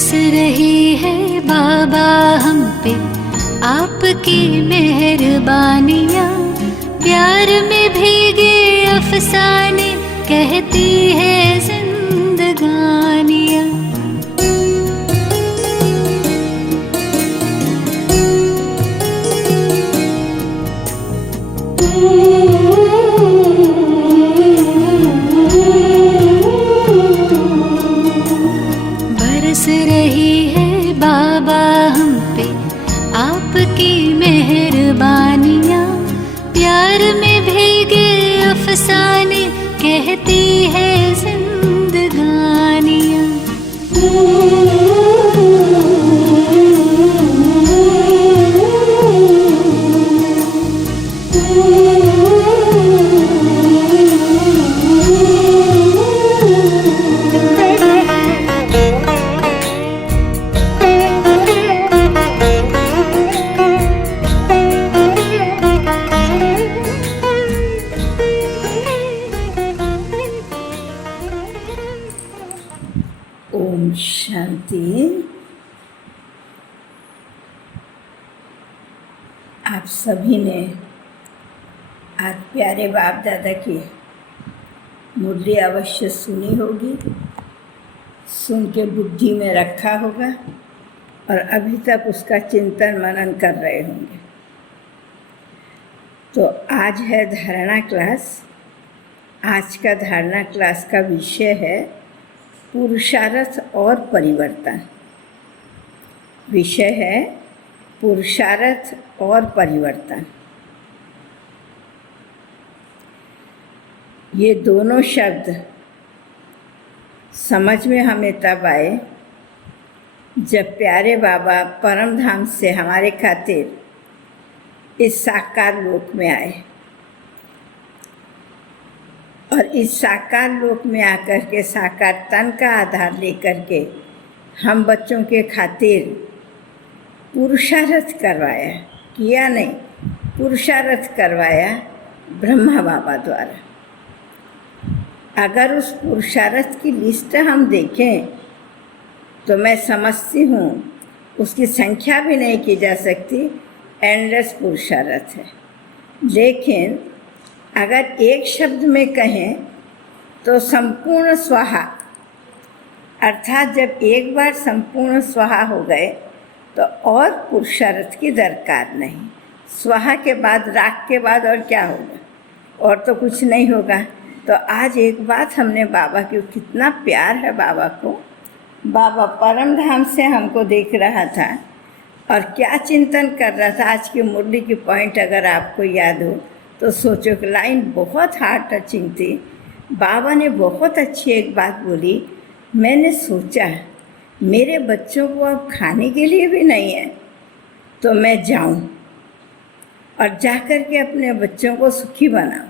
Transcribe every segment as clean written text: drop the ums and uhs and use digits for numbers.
बरस रही है बाबा हम पे आपकी मेहरबानियाँ, प्यार में भीगे अफसाने कहती है जिंदगानियाँ। बरस रही है बाबा हम पे आपकी मेहरबानियाँ, प्यार में भीगे अफसाने कहती है जिंदगानियाँ। ओम शांति। आप सभी ने आज प्यारे बाप दादा की मुरली अवश्य सुनी होगी, सुन के बुद्धि में रखा होगा और अभी तक उसका चिंतन मनन कर रहे होंगे। तो आज है धारणा क्लास। आज का धारणा क्लास का विषय है पुरुषार्थ और परिवर्तन। विषय है पुरुषार्थ और परिवर्तन। ये दोनों शब्द समझ में हमें तब आए जब प्यारे बाबा परम धाम से हमारे खातिर इस साकार लोक में आए और इस साकार लोक में आकर के साकार तन का आधार लेकर के हम बच्चों के खातिर पुरुषार्थ करवाया, किया नहीं, पुरुषार्थ करवाया ब्रह्मा बाबा द्वारा। अगर उस पुरुषार्थ की लिस्ट हम देखें तो मैं समझती हूँ उसकी संख्या भी नहीं की जा सकती, एंडलेस पुरुषार्थ है। लेकिन अगर एक शब्द में कहें तो संपूर्ण स्वाहा, अर्थात जब एक बार संपूर्ण स्वाहा हो गए तो और पुरुषार्थ की दरकार नहीं। स्वाहा के बाद, राख के बाद और क्या होगा, और तो कुछ नहीं होगा। तो आज एक बात हमने बाबा की, कितना प्यार है बाबा को। बाबा परम धाम से हमको देख रहा था और क्या चिंतन कर रहा था। आज की मुरली की पॉइंट अगर आपको याद हो तो सोचो कि लाइन बहुत हार्ट टचिंग थी। बाबा ने बहुत अच्छी एक बात बोली, मैंने सोचा मेरे बच्चों को अब खाने के लिए भी नहीं है तो मैं जाऊं और जाकर के अपने बच्चों को सुखी बनाऊं।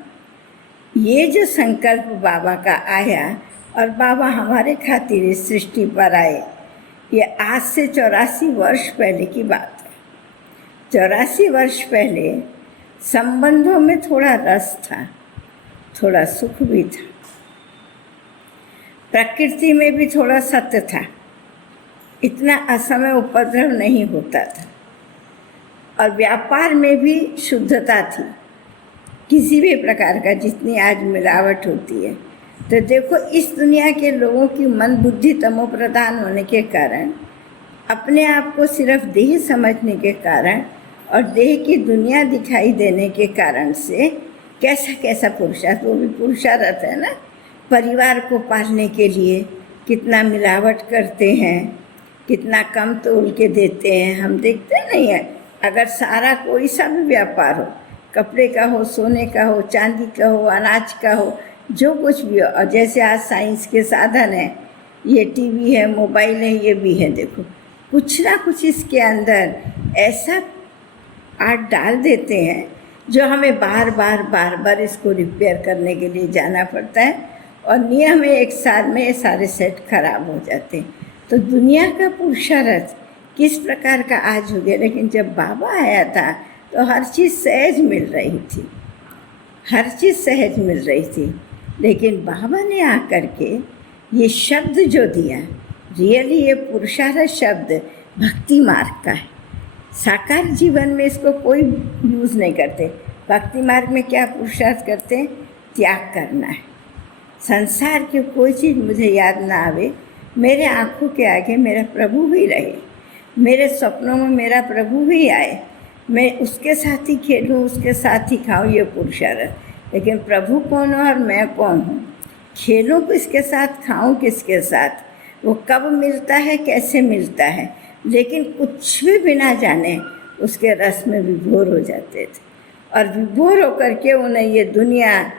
ये जो संकल्प बाबा का आया और बाबा हमारे खातिर इस सृष्टि पर आए, ये आज से 84 वर्ष पहले की बात है। 84 वर्ष पहले संबंधों में थोड़ा रस था, थोड़ा सुख भी था, प्रकृति में भी थोड़ा सत्य था, इतना असमय उपद्रव नहीं होता था और व्यापार में भी शुद्धता थी किसी भी प्रकार का, जितनी आज मिलावट होती है। तो देखो, इस दुनिया के लोगों की मन बुद्धि तमो प्रधान होने के कारण, अपने आप को सिर्फ देह समझने के कारण और देह की दुनिया दिखाई देने के कारण से कैसा कैसा पुरुषार्थ, वो भी पुरुषार्थ है ना। परिवार को पालने के लिए कितना मिलावट करते हैं, कितना कम तोल के देते हैं, हम देखते नहीं हैं। अगर सारा कोई सा भी व्यापार हो, कपड़े का हो, सोने का हो, चांदी का हो, अनाज का हो, जो कुछ भी हो, और जैसे आज साइंस के साधन हैं, ये टीवी है, मोबाइल है, ये भी है, देखो कुछ ना कुछ इसके अंदर ऐसा आर्ट डाल देते हैं जो हमें बार बार इसको रिपेयर करने के लिए जाना पड़ता है और नियम है 1 साल में ये सारे सेट खराब हो जाते हैं। तो दुनिया का पुरुषार्थ किस प्रकार का आज हो गया। लेकिन जब बाबा आया था तो हर चीज़ सहज मिल रही थी, हर चीज़ सहज मिल रही थी। लेकिन बाबा ने आकर के ये शब्द जो दिया, रियली ये पुरुषार्थ शब्द भक्ति मार्ग का है। साकार जीवन में इसको कोई यूज़ नहीं करते। भक्ति मार्ग में क्या पुरुषार्थ करते हैं? त्याग करना है। संसार की कोई चीज़ मुझे याद ना आवे, मेरे आँखों के आगे मेरा प्रभु ही रहे, मेरे सपनों में मेरा प्रभु ही आए, मैं उसके साथ ही खेलूँ, उसके साथ ही खाऊँ, ये पुरुषार्थ। लेकिन प्रभु कौन है और मैं कौन हूँ? खेलूँ किसके साथ, खाऊँ किसके साथ, वो कब मिलता है, कैसे मिलता है, लेकिन कुछ भी बिना जाने उसके रस में विभोर हो जाते थे। और विभोर होकर के उन्हें ये दुनिया,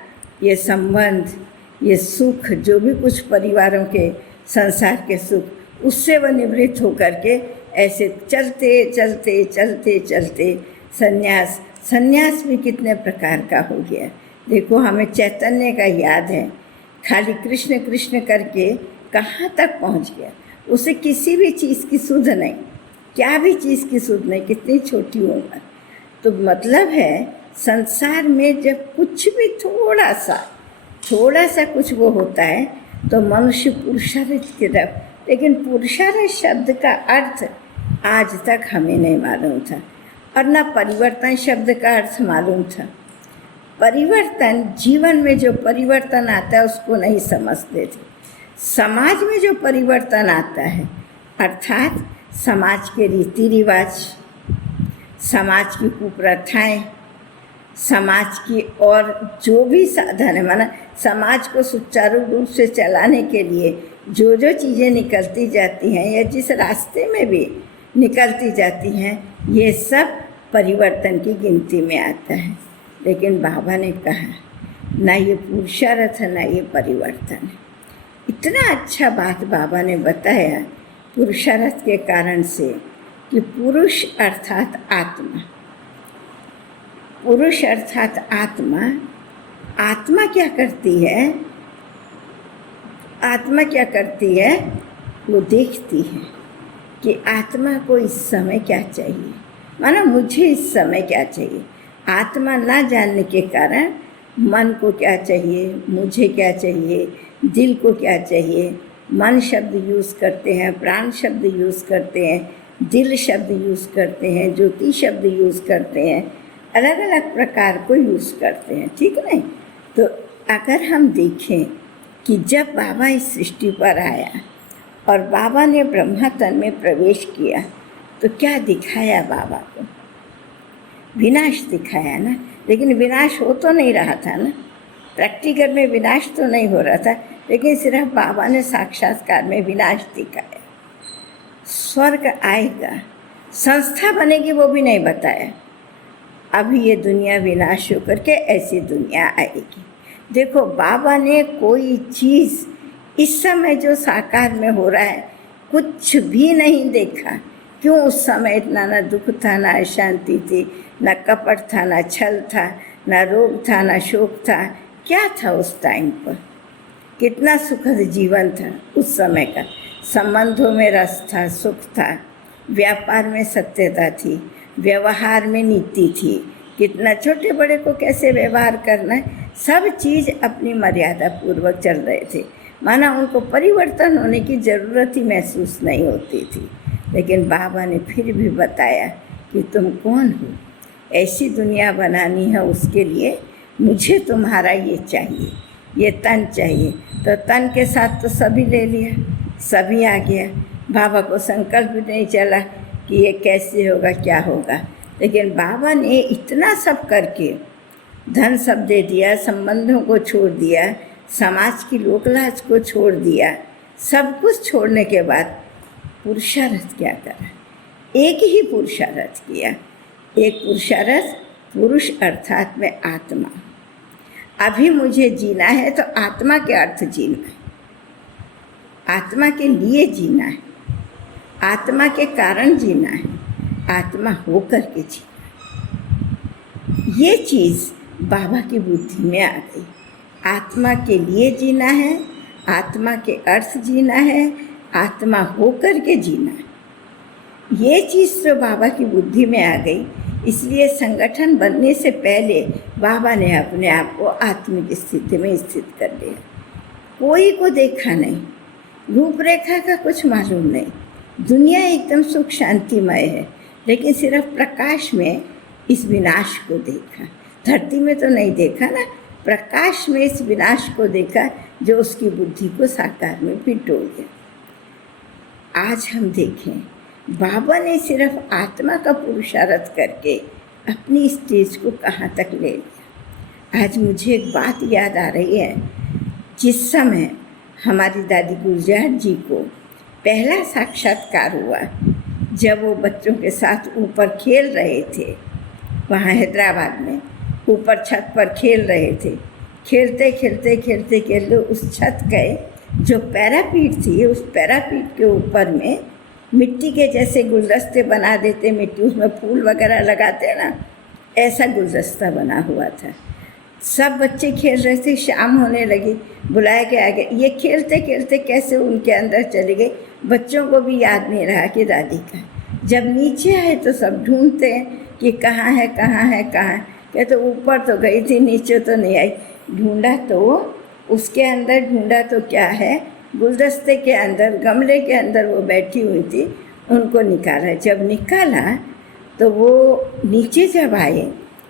ये संबंध, ये सुख, जो भी कुछ परिवारों के संसार के सुख, उससे वह निवृत्त होकर के ऐसे चलते चलते चलते चलते संन्यास भी कितने प्रकार का हो गया। देखो, हमें चैतन्य का याद है, खाली कृष्ण कृष्ण करके कहाँ तक पहुँच गया। उसे किसी भी चीज़ की सुध नहीं, क्या भी चीज़ की सुध नहीं, कितनी छोटी उम्र। तो मतलब है संसार में जब कुछ भी थोड़ा सा कुछ वो होता है तो मनुष्य पुरुषार्थ की तरफ, लेकिन पुरुषार्थ शब्द का अर्थ आज तक हमें नहीं मालूम था, और ना परिवर्तन शब्द का अर्थ मालूम था। परिवर्तन, जीवन में जो परिवर्तन आता है उसको नहीं समझते थे। समाज में जो परिवर्तन आता है, अर्थात समाज के रीति रिवाज, समाज की कुप्रथाएं, समाज की और जो भी साधन है, माना समाज को सुचारू रूप से चलाने के लिए जो जो चीज़ें निकलती जाती हैं या जिस रास्ते में भी निकलती जाती हैं, ये सब परिवर्तन की गिनती में आता है। लेकिन बाबा ने कहा ना ये पुरुषार्थ है ना ये परिवर्तन है। इतना अच्छा बात बाबा ने बताया पुरुषार्थ के कारण से कि पुरुष अर्थात आत्मा, पुरुष अर्थात आत्मा, आत्मा क्या करती है? आत्मा क्या करती है? वो देखती है कि आत्मा को इस समय क्या चाहिए, माना मुझे इस समय क्या चाहिए। आत्मा ना जानने के कारण मन को क्या चाहिए, मुझे क्या चाहिए, दिल को क्या चाहिए। मन शब्द यूज़ करते हैं, प्राण शब्द यूज़ करते हैं, दिल शब्द यूज़ करते हैं, ज्योति शब्द यूज़ करते हैं, अलग अलग प्रकार को यूज़ करते हैं, ठीक नहीं? तो अगर हम देखें कि जब बाबा इस सृष्टि पर आया और बाबा ने ब्रह्मा तन में प्रवेश किया तो क्या दिखाया बाबा को? विनाश दिखाया ना। लेकिन विनाश हो तो नहीं रहा था ना, प्रैक्टिकल में विनाश तो नहीं हो रहा था, लेकिन सिर्फ बाबा ने साक्षात्कार में विनाश दिखाया। स्वर्ग आएगा, संस्था बनेगी, वो भी नहीं बताया। अभी ये दुनिया विनाश होकर के ऐसी दुनिया आएगी। देखो, बाबा ने कोई चीज़ इस समय जो साकार में हो रहा है कुछ भी नहीं देखा। क्यों? उस समय इतना ना दुख था, ना अशांति थी, ना कपट था, ना छल था, ना रोग था, ना शोक था। क्या था उस टाइम पर? कितना सुखद जीवन था उस समय का। संबंधों में रस था, सुख था, व्यापार में सत्यता थी, व्यवहार में नीति थी, कितना छोटे बड़े को कैसे व्यवहार करना है, सब चीज़ अपनी मर्यादा पूर्वक चल रहे थे। माना उनको परिवर्तन होने की ज़रूरत ही महसूस नहीं होती थी। लेकिन बाबा ने फिर भी बताया कि तुम कौन हो, ऐसी दुनिया बनानी है, उसके लिए मुझे तुम्हारा ये चाहिए, ये तन चाहिए। तो तन के साथ तो सभी ले लिया, सभी आ गया। बाबा को संकल्प भी नहीं चला कि ये कैसे होगा, क्या होगा। लेकिन बाबा ने इतना सब करके धन सब दे दिया, संबंधों को छोड़ दिया, समाज की लोकलाज को छोड़ दिया, सब कुछ छोड़ने के बाद पुरुषार्थ क्या करा? एक ही पुरुषार्थ किया। एक पुरुषार्थ, पुरुष अर्थात में आत्मा। अभी मुझे जीना है तो आत्मा के अर्थ जीना है, आत्मा के लिए जीना है, आत्मा के कारण जीना है, आत्मा होकर के जीना। ये चीज़ बाबा की बुद्धि में आ गई। आत्मा के लिए जीना है, आत्मा के अर्थ जीना है, आत्मा होकर के जीना है। ये चीज़ तो बाबा की बुद्धि में आ गई। इसलिए संगठन बनने से पहले बाबा ने अपने आप को आत्मिक स्थिति में स्थित कर लिया। कोई को देखा नहीं, रूपरेखा का कुछ मालूम नहीं, दुनिया एकदम सुख शांतिमय है, लेकिन सिर्फ प्रकाश में इस विनाश को देखा। धरती में तो नहीं देखा ना, प्रकाश में इस विनाश को देखा जो उसकी बुद्धि को साकार में पिटो गया। आज हम देखें, बाबा ने सिर्फ आत्मा का पुरुषार्थ करके अपनी स्टेज को कहाँ तक ले लिया। आज मुझे एक बात याद आ रही है, जिस समय हमारी दादी गुलजार जी को पहला साक्षात्कार हुआ, जब वो बच्चों के साथ ऊपर खेल रहे थे, वहाँ हैदराबाद में ऊपर छत पर खेल रहे थे। खेलते खेलते खेलते खेलते उस छत के जो पैरापीट थी, उस पैरापीट के ऊपर में मिट्टी के जैसे गुलदस्ते बना देते, मिट्टी उसमें फूल वगैरह लगाते ना, ऐसा गुलदस्ता बना हुआ था। सब बच्चे खेल रहे थे, शाम होने लगी, बुलाया के आगे। ये खेलते खेलते कैसे उनके अंदर चले गए, बच्चों को भी याद नहीं रहा कि दादी का। जब नीचे आए तो सब ढूंढते हैं कि कहाँ है कहाँ है कहाँ है। कहते ऊपर तो गई थी, नीचे तो नहीं आई। ढूंढा तो उसके अंदर, ढूंढा तो क्या है, गुलदस्ते के अंदर, गमले के अंदर वो बैठी हुई थी, उनको निकाला। जब निकाला तो वो नीचे जब आए,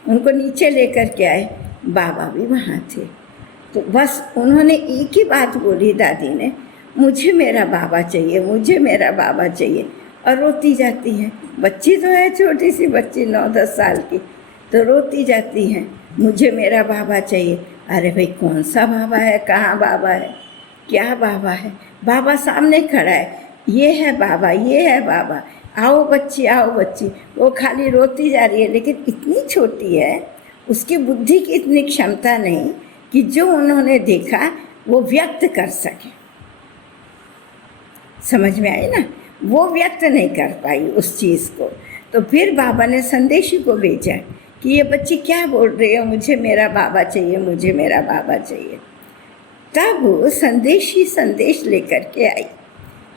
उनको नीचे लेकर के आए, बाबा भी वहाँ थे। तो बस उन्होंने एक ही बात बोली दादी ने, मुझे मेरा बाबा चाहिए, मुझे मेरा बाबा चाहिए। और रोती जाती हैं, बच्ची तो है छोटी सी बच्ची 9-10 साल की, तो रोती जाती हैं, मुझे मेरा बाबा चाहिए। अरे भाई कौन सा बाबा है, कहाँ बाबा है, क्या बाबा है? बाबा सामने खड़ा है, ये है बाबा, ये है बाबा, आओ बच्ची आओ बच्ची। वो खाली रोती जा रही है, लेकिन इतनी छोटी है, उसकी बुद्धि की इतनी क्षमता नहीं कि जो उन्होंने देखा वो व्यक्त कर सके। समझ में आई ना? वो व्यक्त नहीं कर पाई उस चीज़ को। तो फिर बाबा ने संदेशी को भेजा कि ये बच्ची क्या बोल रही है, मुझे मेरा बाबा चाहिए, मुझे मेरा बाबा चाहिए। तब वो संदेशी संदेश लेकर के आई।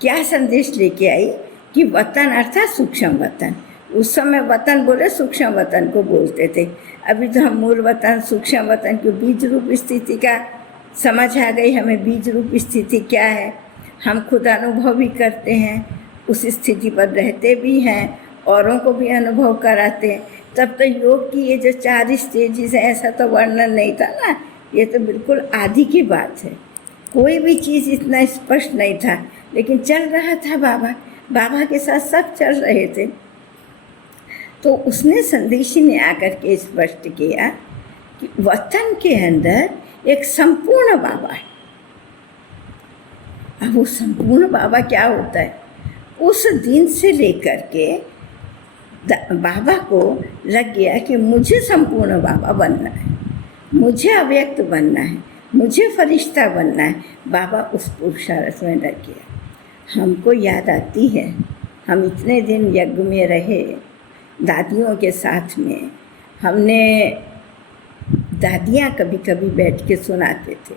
क्या संदेश लेके आई कि वतन अर्थात सूक्ष्म वतन। उस समय वतन बोले सूक्ष्म वतन को बोलते थे। अभी तो हम मूल वतन सूक्ष्म वतन की बीज रूप स्थिति का समझ आ गई, हमें बीज रूप स्थिति क्या है, हम खुद अनुभव भी करते हैं, उस स्थिति पर रहते भी हैं, औरों को भी अनुभव कराते हैं। तब तो योग की ये जो 4 स्टेजेस हैं, ऐसा तो वर्णन नहीं था ना, ये तो बिल्कुल आदि की बात है। कोई भी चीज़ इतना स्पष्ट नहीं था, लेकिन चल रहा था। बाबा के साथ सब चल रहे थे। तो उसने संदेशी ने आकर के स्पष्ट किया कि वतन के अंदर एक संपूर्ण बाबा है। अब वो संपूर्ण बाबा क्या होता है? उस दिन से लेकर के बाबा को लग गया कि मुझे संपूर्ण बाबा बनना है, मुझे अव्यक्त बनना है, मुझे फरिश्ता बनना है। बाबा उस पुरुषार्थ में लग गया। हमको याद आती है, हम इतने दिन यज्ञ में रहे दादियों के साथ में, हमने दादियाँ कभी कभी बैठ के सुनाते थे।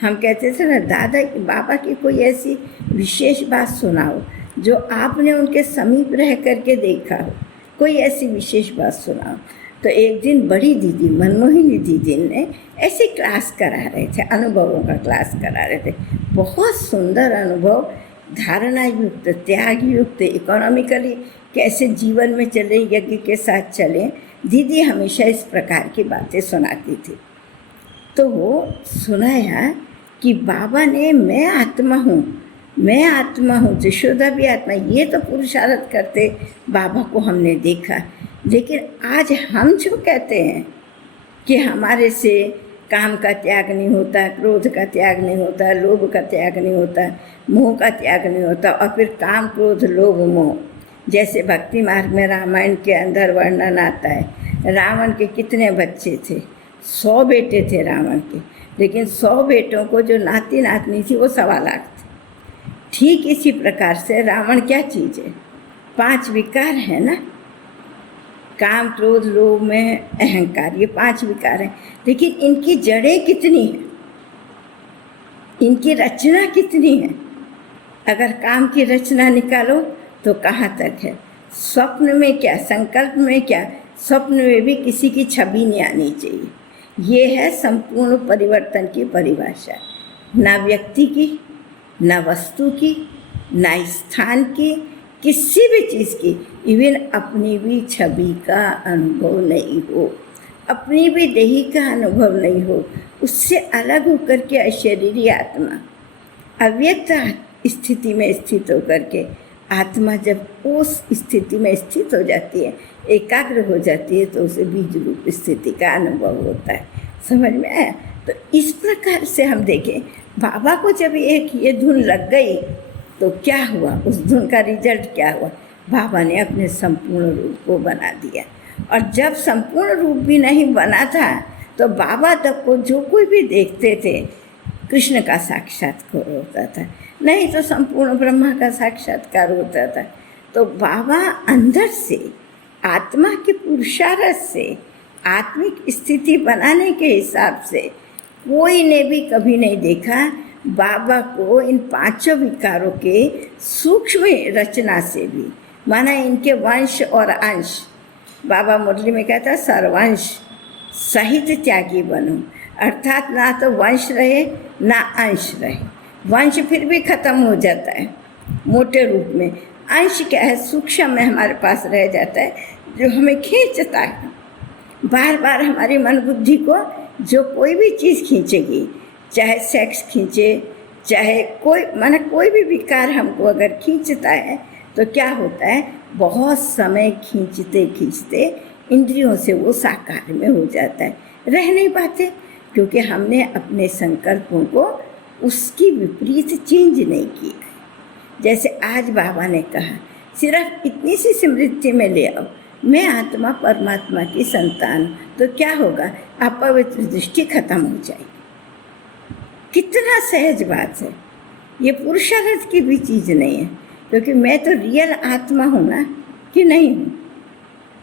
हम कहते थे ना, दादा बाबा की कोई ऐसी विशेष बात सुनाओ जो आपने उनके समीप रह करके देखा हो, कोई ऐसी विशेष बात सुनाओ। तो एक दिन बड़ी दीदी मनमोहिनी दीदी ने ऐसी क्लास करा रहे थे, अनुभवों का क्लास करा रहे थे। बहुत सुंदर अनुभव, धारणा युक्त, त्याग युक्त, इकोनॉमिकली कैसे जीवन में चले, यज्ञ के साथ चले। दीदी हमेशा इस प्रकार की बातें सुनाती थी। तो वो सुनाया कि बाबा ने मैं आत्मा हूँ, मैं आत्मा हूँ, यशोदा भी आत्मा। ये तो पुरुषार्थ करते बाबा को हमने देखा। लेकिन आज हम जो कहते हैं कि हमारे से काम का त्याग नहीं होता, क्रोध का त्याग नहीं होता, लोभ का त्याग नहीं होता, मोह का त्याग नहीं होता, और फिर काम क्रोध लोभ मोह, जैसे भक्ति मार्ग में रामायण के अंदर वर्णन आता है। रावण के कितने बच्चे थे? 100 बेटे थे रावण के, लेकिन 100 बेटों को जो नाती नातनी थी वो 1.25 लाख थी। ठीक इसी प्रकार से रावण क्या चीज़ है? 5 विकार है ना, काम क्रोध लोभ में अहंकार, ये 5 विकार हैं। लेकिन इनकी जड़ें कितनी हैं, इनकी रचना कितनी है? अगर काम की रचना निकालो तो कहाँ तक है? स्वप्न में क्या, संकल्प में क्या, स्वप्न में भी किसी की छवि नहीं आनी चाहिए। ये है संपूर्ण परिवर्तन की परिभाषा। ना व्यक्ति की, न वस्तु की, न स्थान की, किसी भी चीज़ की, इवन अपनी भी छवि का अनुभव नहीं हो, अपनी भी देही का अनुभव नहीं हो, उससे अलग होकर के अशरीरी आत्मा अव्यक्त स्थिति में स्थित होकर के, आत्मा जब उस स्थिति में स्थित हो जाती है, एकाग्र हो जाती है, तो उसे बीज रूप स्थिति का अनुभव होता है। समझ में आया? तो इस प्रकार से हम देखें, बाबा को जब एक ये धुन लग गई तो क्या हुआ, उस धुन का रिजल्ट क्या हुआ? बाबा ने अपने संपूर्ण रूप को बना दिया। और जब संपूर्ण रूप भी नहीं बना था तो बाबा तक को जो कोई भी देखते थे कृष्ण का साक्षात्कार होता था, नहीं तो संपूर्ण ब्रह्मा का साक्षात्कार होता था। तो बाबा अंदर से आत्मा के पुरुषार्थ से आत्मिक स्थिति बनाने के हिसाब से कोई ने भी कभी नहीं देखा बाबा को इन पांचों विकारों के सूक्ष्म रचना से भी, माना इनके वंश और अंश। बाबा मुरली में कहता सर्वंश सहित त्यागी बनो, अर्थात ना तो वंश रहे ना अंश रहे। वंश फिर भी खत्म हो जाता है मोटे रूप में, अंश क्या है, सूक्ष्म में हमारे पास रह जाता है, जो हमें खींचता है बार बार हमारी मन बुद्धि को। जो कोई भी चीज़ खींचेगी, चाहे सेक्स खींचे, चाहे कोई भी विकार हमको अगर खींचता है तो क्या होता है, बहुत समय खींचते खींचते इंद्रियों से वो साकार में हो जाता है, रह नहीं पाते, क्योंकि हमने अपने संकल्पों को उसकी विपरीत चेंज नहीं किया। जैसे आज बाबा ने कहा सिर्फ इतनी सी स्मृति में ले आओ, मैं आत्मा परमात्मा की संतान, तो क्या होगा, अपवित्र दृष्टि खत्म हो जाएगी। कितना सहज बात है, ये पुरुषार्थ की भी चीज़ नहीं है, क्योंकि मैं तो रियल आत्मा हूँ ना, कि नहीं हूँ,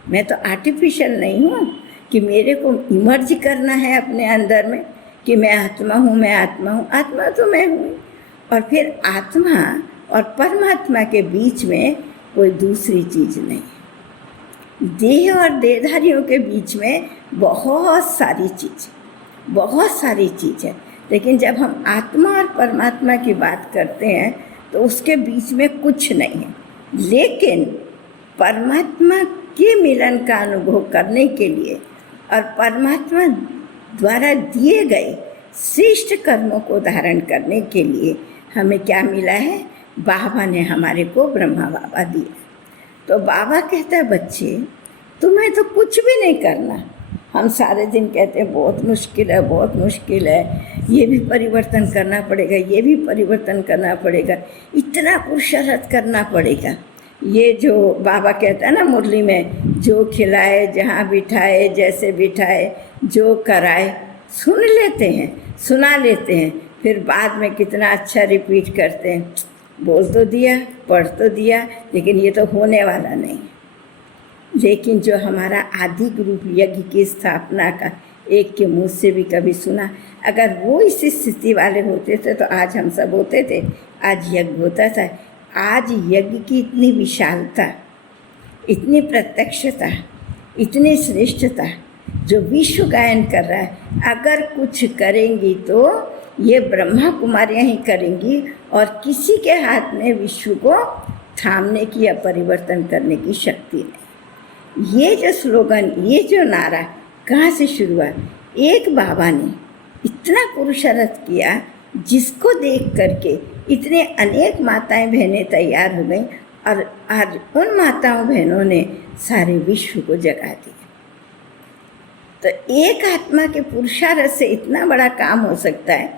मैं तो आर्टिफिशियल नहीं हूँ कि मेरे को इमर्ज करना है अपने अंदर में कि मैं आत्मा हूँ, मैं आत्मा हूँ। आत्मा तो मैं हूँ। और फिर आत्मा और परमात्मा के बीच में कोई दूसरी चीज़ नहीं। देह और देहधारियों के बीच में बहुत सारी चीज़ है, लेकिन जब हम आत्मा और परमात्मा की बात करते हैं तो उसके बीच में कुछ नहीं है। लेकिन परमात्मा के मिलन का अनुभव करने के लिए और परमात्मा द्वारा दिए गए श्रेष्ठ कर्मों को धारण करने के लिए हमें क्या मिला है, बाबा ने हमारे को ब्रह्मा बाबा दिया। तो बाबा कहता है बच्चे तुम्हें तो कुछ भी नहीं करना। हम सारे दिन कहते हैं बहुत मुश्किल है, बहुत मुश्किल है, ये भी परिवर्तन करना पड़ेगा, ये भी परिवर्तन करना पड़ेगा, इतना पुरुषार्थ करना पड़ेगा। ये जो बाबा कहता है ना मुरली में, जो खिलाए, जहाँ बिठाए, जैसे बिठाए, जो कराए, सुन लेते हैं, सुना लेते हैं, फिर बाद में कितना अच्छा रिपीट करते हैं, बोल तो दिया, पढ़ तो दिया, लेकिन ये तो होने वाला नहीं। लेकिन जो हमारा आदि रूप यज्ञ की स्थापना का एक के मुँह से भी कभी सुना, अगर वो इस स्थिति वाले होते थे तो आज हम सब होते थे, आज यज्ञ होता था। आज यज्ञ की इतनी विशालता, इतनी प्रत्यक्षता, इतनी श्रेष्ठता, जो विश्व गायन कर रहा है, अगर कुछ करेंगी तो ये ब्रह्मा कुमारियाँ ही करेंगी, और किसी के हाथ में विश्व को थामने की या परिवर्तन करने की शक्ति नहीं। ये जो स्लोगन, ये जो नारा कहाँ से शुरू हुआ, एक बाबा ने इतना पुरुषार्थ किया जिसको देख करके इतने अनेक माताएं बहनें तैयार हो गईं, और आज उन माताओं बहनों ने सारे विश्व को जगा दिया। तो एक आत्मा के पुरुषार्थ से इतना बड़ा काम हो सकता है।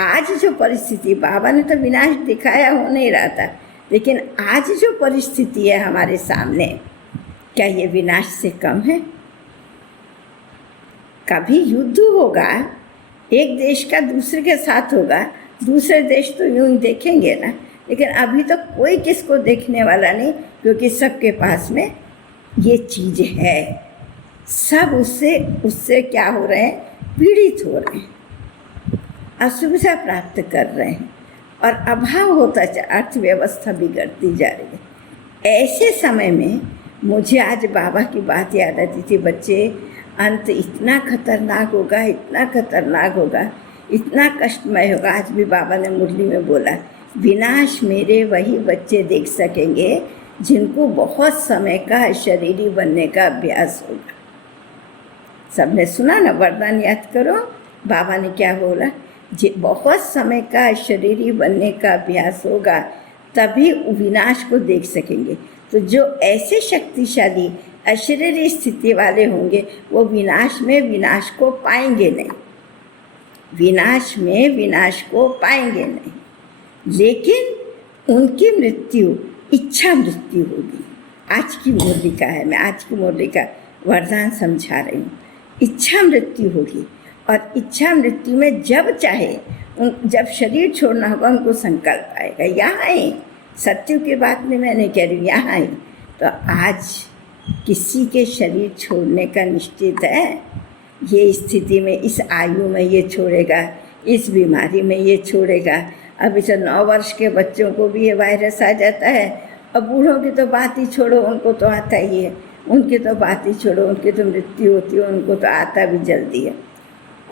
आज जो परिस्थिति, बाबा ने तो विनाश दिखाया हो नहीं रहा था, लेकिन आज जो परिस्थिति है हमारे सामने, क्या ये विनाश से कम है? कभी युद्ध होगा, एक देश का दूसरे के साथ होगा, दूसरे देश तो यूं ही देखेंगे ना, लेकिन अभी तो कोई किसको देखने वाला नहीं, क्योंकि सबके पास में ये चीज़ है। सब उससे क्या हो रहे हैं, पीड़ित हो रहे हैं, असुविधा प्राप्त कर रहे हैं, और अभाव होता है, अर्थव्यवस्था बिगड़ती जा रही है। ऐसे समय में मुझे आज बाबा की बात याद आती थी, बच्चे अंत इतना खतरनाक होगा, इतना खतरनाक होगा, इतना कष्टमय होगा। आज भी बाबा ने मुरली में बोला विनाश मेरे वही बच्चे देख सकेंगे जिनको बहुत समय का शरीरी बनने का अभ्यास होगा। सबने सुना ना, वरदान याद करो, बाबा ने क्या बोला, बहुत समय का शरीरी बनने का अभ्यास होगा तभी विनाश को देख सकेंगे। तो जो ऐसे शक्तिशाली अशरीरी स्थिति वाले होंगे वो विनाश में विनाश को पाएंगे नहीं, विनाश में विनाश को पाएंगे नहीं, लेकिन उनकी मृत्यु इच्छा मृत्यु होगी। आज की मुरली का है, मैं आज की मुरली का वरदान समझा रही हूँ। इच्छा मृत्यु होगी और इच्छा मृत्यु में जब चाहे जब शरीर छोड़ना होगा उनको संकल्प आएगा। यहाँ ही सत्य की बात नहीं मैंने कह रही हूँ, यहाँ ही तो आज किसी के शरीर छोड़ने का निश्चित है। ये स्थिति में, इस आयु में ये छोड़ेगा, इस बीमारी में ये छोड़ेगा। अभी तो 9 वर्ष के बच्चों को भी ये वायरस आ जाता है, अब बूढ़ों की तो बात ही छोड़ो, उनको तो आता ही है, उनकी तो बात ही छोड़ो, उनकी तो मृत्यु होती है, उनको तो आता भी जल्दी है।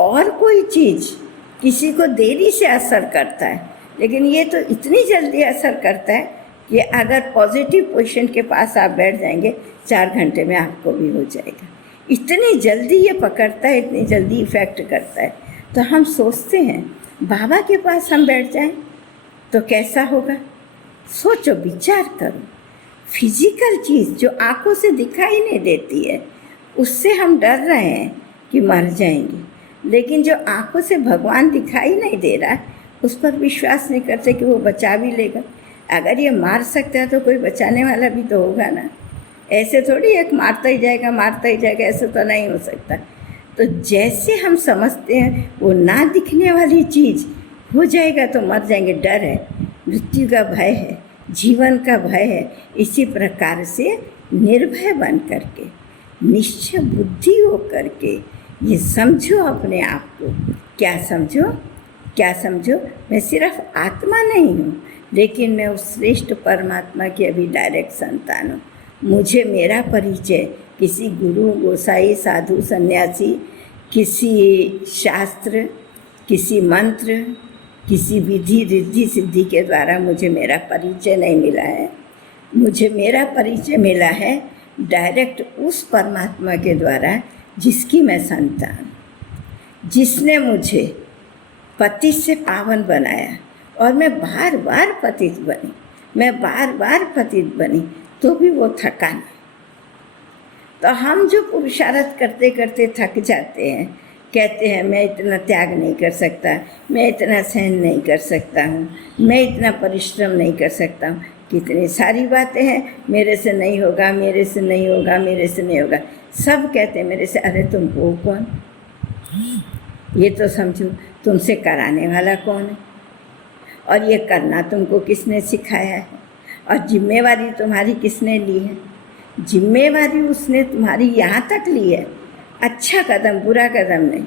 और कोई चीज़ किसी को देरी से असर करता है, लेकिन ये तो इतनी जल्दी असर करता है कि अगर पॉजिटिव पेशेंट के पास आप बैठ जाएंगे 4 घंटे में आपको भी हो जाएगा। इतनी जल्दी ये पकड़ता है, इतनी जल्दी इफ़ेक्ट करता है। तो हम सोचते हैं बाबा के पास हम बैठ जाएं तो कैसा होगा। सोचो, विचार करो। फिजिकल चीज़ जो आंखों से दिखाई नहीं देती है उससे हम डर रहे हैं कि मर जाएंगे, लेकिन जो आंखों से भगवान दिखाई नहीं दे रहा उस पर विश्वास नहीं करते कि वो बचा भी लेगा। अगर ये मार सकता है तो कोई बचाने वाला भी तो होगा ना। ऐसे थोड़ी एक मारता ही जाएगा मारता ही जाएगा, ऐसे तो नहीं हो सकता। तो जैसे हम समझते हैं वो ना दिखने वाली चीज़ हो जाएगा तो मर जाएंगे, डर है, मृत्यु का भय है, जीवन का भय है। इसी प्रकार से निर्भय बन करके, निश्चय बुद्धि हो करके ये समझो अपने आप को। क्या समझो, क्या समझो, मैं सिर्फ आत्मा नहीं हूँ, लेकिन मैं उस श्रेष्ठ परमात्मा की अभी डायरेक्ट संतान हूँ। मुझे मेरा परिचय किसी गुरु, गोसाई, साधु, सन्यासी, किसी शास्त्र, किसी मंत्र, किसी विधि रिद्धि सिद्धि के द्वारा मुझे मेरा परिचय नहीं मिला है। मुझे मेरा परिचय मिला है डायरेक्ट उस परमात्मा के द्वारा जिसकी मैं संतान, जिसने मुझे पतित से पावन बनाया। और मैं बार बार पतित बनी, मैं बार बार पतित बनी तो भी वो थका नहीं। तो हम जो पुरुषार्थ करते करते थक जाते हैं, कहते हैं मैं इतना त्याग नहीं कर सकता, मैं इतना सहन नहीं कर सकता हूँ, मैं इतना परिश्रम नहीं कर सकता हूँ। कितनी सारी बातें हैं, मेरे से नहीं होगा, मेरे से नहीं होगा, मेरे से नहीं होगा, सब कहते हैं मेरे से। अरे तुम हो कौन, ये तो समझो, तुमसे कराने वाला कौन है और ये करना तुमको किसने सिखाया है और जिम्मेवारी तुम्हारी किसने ली है। जिम्मेवारी उसने तुम्हारी यहाँ तक ली है। अच्छा कदम, बुरा कदम नहीं,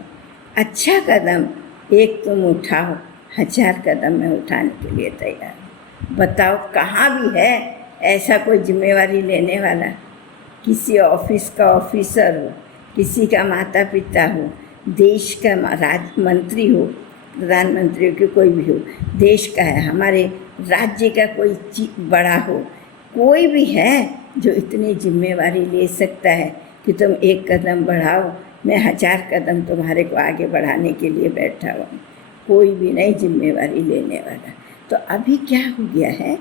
अच्छा कदम एक तुम उठाओ, 1000 कदम में उठाने के लिए तैयार। बताओ कहाँ भी है ऐसा कोई जिम्मेवारी लेने वाला। किसी ऑफिस का ऑफिसर हो, किसी का माता पिता हो, देश का मंत्री हो, प्रधानमंत्री हो कि कोई भी हो, देश का है, हमारे राज्य का कोई बड़ा हो, कोई भी है जो इतनी जिम्मेवारी ले सकता है कि तुम 1 कदम बढ़ाओ, मैं 1000 कदम तुम्हारे को आगे बढ़ाने के लिए बैठा हुआ। कोई भी नहीं जिम्मेवारी लेने वाला। तो अभी क्या हो गया है,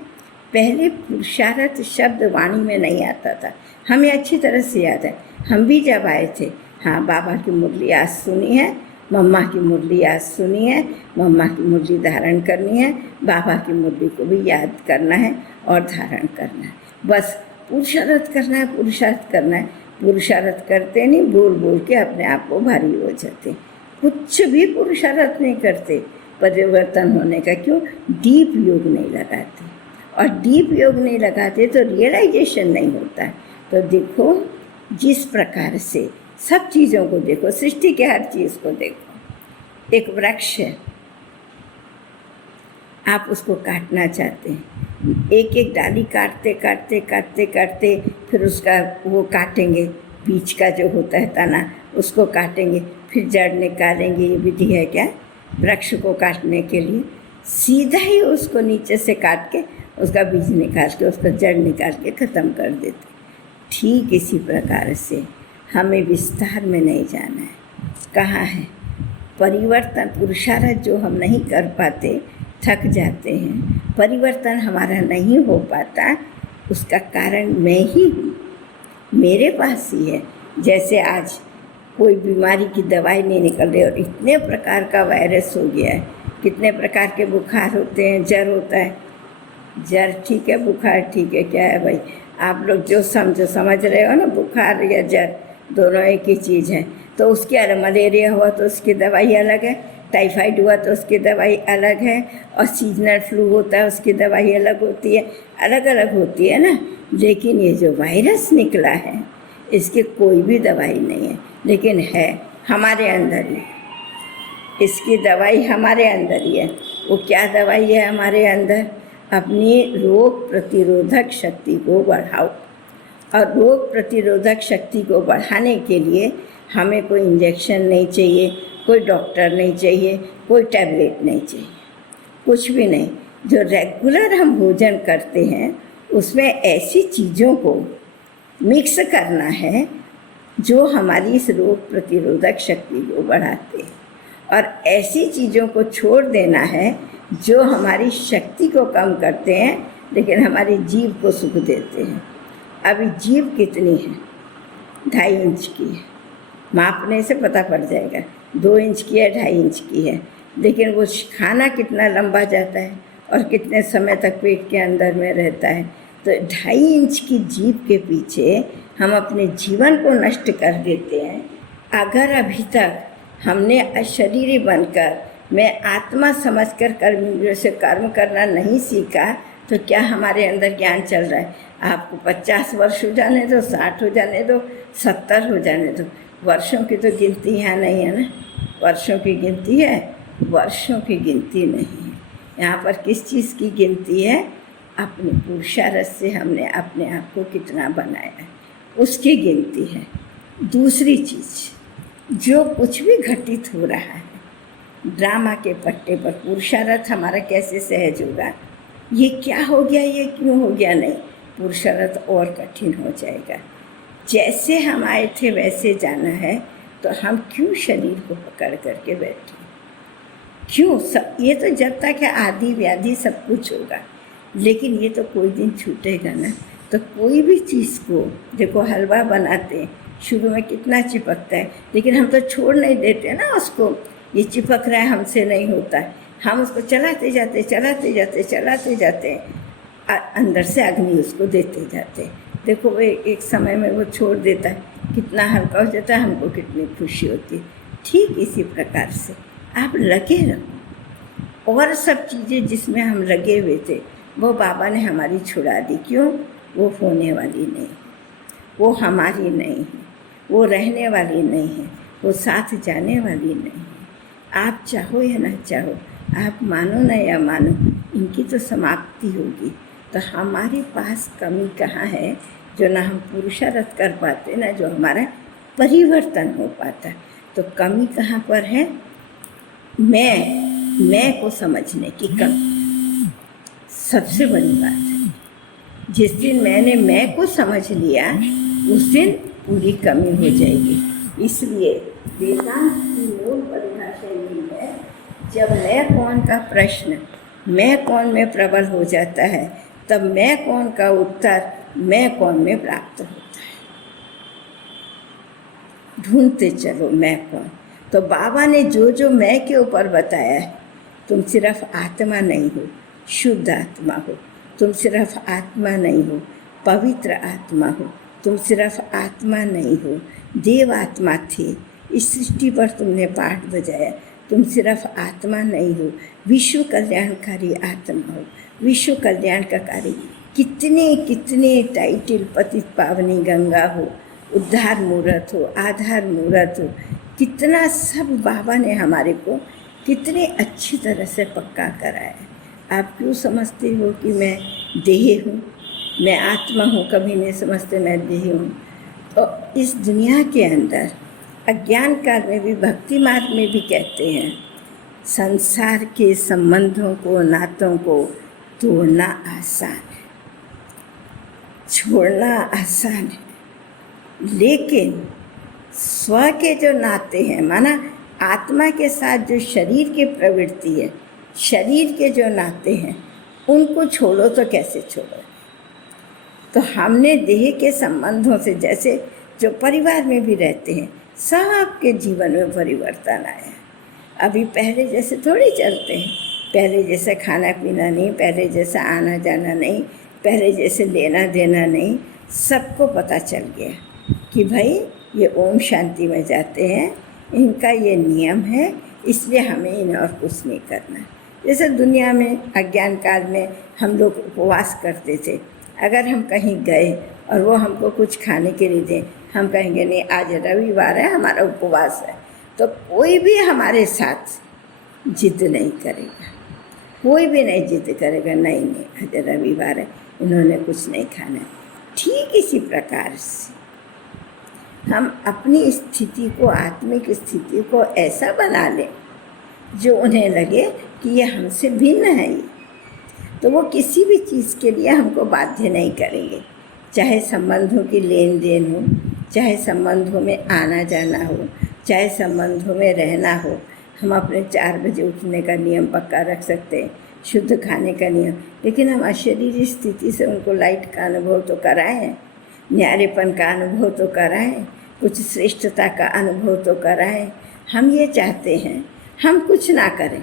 पहले पुरुषार्थ शब्द वाणी में नहीं आता था, हमें अच्छी तरह से याद है। हम भी जब आए थे, हाँ बाबा की मुरली आज सुनी है, मम्मा की मुरली आज सुनी है, मम्मा की मुरली धारण करनी है, बाबा की मुरली को भी याद करना है और धारण करना है। बस पुरुषार्थ करना है, पुरुषार्थ करना है। पुरुषार्थ करते नहीं, बोल बोल के अपने आप को भारी हो जाते, कुछ भी पुरुषार्थ नहीं करते परिवर्तन होने का। क्यों? डीप योग नहीं लगाते, और डीप योग नहीं लगाते तो रियलाइजेशन नहीं होता है। तो देखो जिस प्रकार से सब चीज़ों को देखो, सृष्टि के हर चीज़ को देखो। एक वृक्ष है, आप उसको काटना चाहते हैं, एक एक डाली काटते काटते काटते काटते फिर उसका वो काटेंगे, बीच का जो होता है तना उसको काटेंगे, फिर जड़ निकालेंगे। ये विधि है क्या वृक्ष को काटने के लिए? सीधा ही उसको नीचे से काट के उसका बीज निकाल के उसका जड़ निकाल के ख़त्म कर देते। ठीक इसी प्रकार से हमें विस्तार में नहीं जाना है। कहाँ है परिवर्तन? पुरुषार्थ जो हम नहीं कर पाते, थक जाते हैं, परिवर्तन हमारा नहीं हो पाता, उसका कारण मैं ही हूँ, मेरे पास ही है। जैसे आज कोई बीमारी की दवाई नहीं निकल रही और इतने प्रकार का वायरस हो गया है, कितने प्रकार के बुखार होते हैं, जर होता है। जर ठीक है, बुखार ठीक है, क्या है भाई? आप लोग जो समझ रहे हो ना, बुखार या जर दोनों एक ही चीज़ है। तो उसकी अलग, मलेरिया हुआ तो उसकी दवाई अलग है, टाइफाइड हुआ तो उसकी दवाई अलग है, और सीजनल फ्लू होता है उसकी दवाई अलग होती है, अलग अलग होती है ना। लेकिन ये जो वायरस निकला है इसकी कोई भी दवाई नहीं है, लेकिन है हमारे अंदर ही। इसकी दवाई हमारे अंदर ही है। वो क्या दवाई है हमारे अंदर? अपनी रोग प्रतिरोधक शक्ति को बढ़ाओ। और रोग प्रतिरोधक शक्ति को बढ़ाने के लिए हमें कोई इंजेक्शन नहीं चाहिए, कोई डॉक्टर नहीं चाहिए, कोई टैबलेट नहीं चाहिए, कुछ भी नहीं। जो रेगुलर हम भोजन करते हैं उसमें ऐसी चीज़ों को मिक्स करना है जो हमारी इस रोग प्रतिरोधक शक्ति को बढ़ाते हैं, और ऐसी चीज़ों को छोड़ देना है जो हमारी शक्ति को कम करते हैं लेकिन हमारी जीभ को सुख देते हैं। अभी जीभ कितनी है? 2.5 इंच की है, मापने से पता पड़ जाएगा। 2 इंच की है, 2.5 इंच की है, लेकिन वो खाना कितना लंबा जाता है और कितने समय तक पेट के अंदर में रहता है। तो 2.5 इंच की जीभ के पीछे हम अपने जीवन को नष्ट कर देते हैं। अगर अभी तक हमने अशरीरी बनकर मैं आत्मा समझकर कर्म से कर्म करना नहीं सीखा तो क्या हमारे अंदर ज्ञान चल रहा है? आपको 50 वर्ष हो जाने दो, 60 हो जाने दो, 70 हो जाने दो, वर्षों की तो गिनती यहाँ नहीं है ना। वर्षों की गिनती है, वर्षों की गिनती नहीं है। यहाँ पर किस चीज़ की गिनती है? अपने पुरुषार्थ से हमने अपने आप को कितना बनाया है उसकी गिनती है। दूसरी चीज़, जो कुछ भी घटित हो रहा है ड्रामा के पट्टे पर, पुरुषार्थ हमारा कैसे सहज होगा? ये क्या हो गया, ये क्यों हो गया? नहीं, पुरुषार्थ और कठिन हो जाएगा। जैसे हम आए थे वैसे जाना है, तो हम क्यों शरीर को पकड़ करके बैठे? क्यों? सब ये तो जब तक है आदि व्याधि सब कुछ होगा, लेकिन ये तो कोई दिन छूटेगा ना। तो कोई भी चीज़ को देखो, हलवा बनाते हैं, शुरू में कितना चिपकता है, लेकिन हम तो छोड़ नहीं देते ना उसको। ये चिपक रहा है, हमसे नहीं होता है, हम उसको चलाते जाते अंदर से अग्नि उसको देते जाते। देखो वो एक समय में वो छोड़ देता है, कितना हल्का हो जाता है, हमको कितनी खुशी होती है। ठीक इसी प्रकार से आप लगे रहो, और सब चीज़ें जिसमें हम लगे हुए थे वो बाबा ने हमारी छुड़ा दी। क्यों? वो होने वाली नहीं, वो हमारी नहीं है, वो रहने वाली नहीं है, वो साथ जाने वाली नहीं है। आप चाहो या ना चाहो, आप मानो ना या मानो, इनकी तो समाप्ति होगी। तो हमारे पास कमी कहाँ है? जो ना हम पुरुषार्थ कर पाते, ना जो हमारा परिवर्तन हो पाता। तो कमी कहाँ पर है? मैं को समझने की कमी सबसे बड़ी बात है। जिस दिन मैंने मैं को समझ लिया उस दिन पूरी कमी हो जाएगी। इसलिए वेदांत की मूल परिभाषा यही है, जब मैं कौन का प्रश्न मैं कौन में प्रबल हो जाता है, तब मैं कौन का उत्तर मैं कौन में प्राप्त होता है। ढूंढते चलो मैं कौन। तो बाबा ने जो जो मैं के ऊपर बताया है, तुम सिर्फ आत्मा नहीं हो, शुद्ध आत्मा हो। तुम सिर्फ आत्मा नहीं हो, पवित्र आत्मा हो। तुम सिर्फ आत्मा नहीं हो, देव आत्मा थे, इस सृष्टि पर तुमने पाठ बजाया। तुम सिर्फ आत्मा नहीं हो, विश्व कल्याणकारी आत्मा हो, विश्व कल्याण का कार्य। कितने कितने टाइटल, पतित पावनी गंगा हो, उद्धार मूर्त हो, आधार मूर्त हो, कितना सब बाबा ने हमारे को कितने अच्छी तरह से पक्का कराया। आप क्यों समझते हो कि मैं देह हूँ, मैं आत्मा हूँ? कभी नहीं समझते मैं देह हूँ। तो इस दुनिया के अंदर अज्ञान काल में भी, भक्ति मार्ग में भी कहते हैं संसार के संबंधों को, नातों को तोड़ना आसान है, छोड़ना आसान है, लेकिन स्व के जो नाते हैं, माना आत्मा के साथ जो शरीर की प्रवृत्ति है, शरीर के जो नाते हैं, उनको छोड़ो तो कैसे छोड़ो। तो हमने देह के संबंधों से, जैसे जो परिवार में भी रहते हैं, सबके जीवन में परिवर्तन आया। अभी पहले जैसे थोड़ी चलते हैं, पहले जैसे खाना पीना नहीं, पहले जैसा आना जाना नहीं, पहले जैसे लेना देना नहीं। सबको पता चल गया कि भाई ये ओम शांति में जाते हैं, इनका ये नियम है, इसलिए हमें इन और कुछ नहीं करना। जैसे दुनिया में अज्ञान काल में हम लोग उपवास करते थे, अगर हम कहीं गए और वो हमको कुछ खाने के लिए दें, हम कहेंगे नहीं आज रविवार है, हमारा उपवास है। तो कोई भी हमारे साथ जिद नहीं करेगा, कोई भी नहीं जिद करेगा, नहीं आज रविवार है, इन्होंने कुछ नहीं खाना है। ठीक इसी प्रकार से हम अपनी स्थिति को, आत्मिक स्थिति को ऐसा बना लें जो उन्हें लगे कि ये हमसे भिन्न है, तो वो किसी भी चीज़ के लिए हमको बाध्य नहीं करेंगे। चाहे संबंधों की लेन देन हो, चाहे संबंधों में आना जाना हो, चाहे संबंधों में रहना हो। हम अपने 4 बजे उठने का नियम पक्का रख सकते हैं, शुद्ध खाने का नियम, लेकिन हम अशरीरी स्थिति से उनको लाइट का अनुभव तो कराएं, न्यारेपन का अनुभव तो कराएं, कुछ श्रेष्ठता का अनुभव तो कराएं। हम ये चाहते हैं हम कुछ ना करें,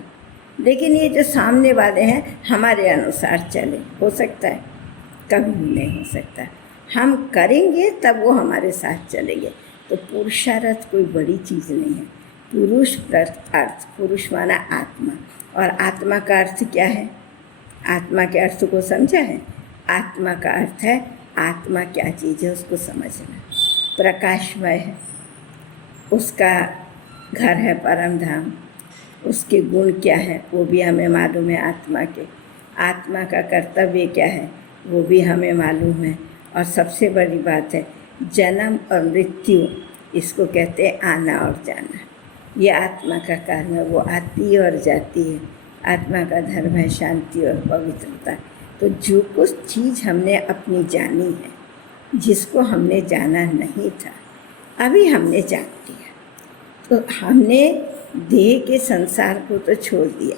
लेकिन ये जो सामने वाले हैं हमारे अनुसार चले। हो सकता है? कभी भी नहीं हो सकता। हम करेंगे तब वो हमारे साथ चलेंगे। तो पुरुषार्थ कोई बड़ी चीज़ नहीं है। पुरुष अर्थ, पुरुष माना आत्मा, और आत्मा का अर्थ क्या है? आत्मा के अर्थ को समझा है? आत्मा का अर्थ है आत्मा क्या चीज़ है उसको समझना। प्रकाशमय है, उसका घर है परम धाम, उसके गुण क्या है वो भी हमें मालूम है आत्मा के। आत्मा का कर्तव्य क्या है वो भी हमें मालूम है। और सबसे बड़ी बात है जन्म और मृत्यु, इसको कहते हैं आना और जाना। ये आत्मा का कारण है, वो आती और जाती है। आत्मा का धर्म है शांति और पवित्रता। तो जो कुछ चीज़ हमने अपनी जानी है, जिसको हमने जाना नहीं था, अभी हमने जान लिया। तो हमने देह के संसार को तो छोड़ दिया,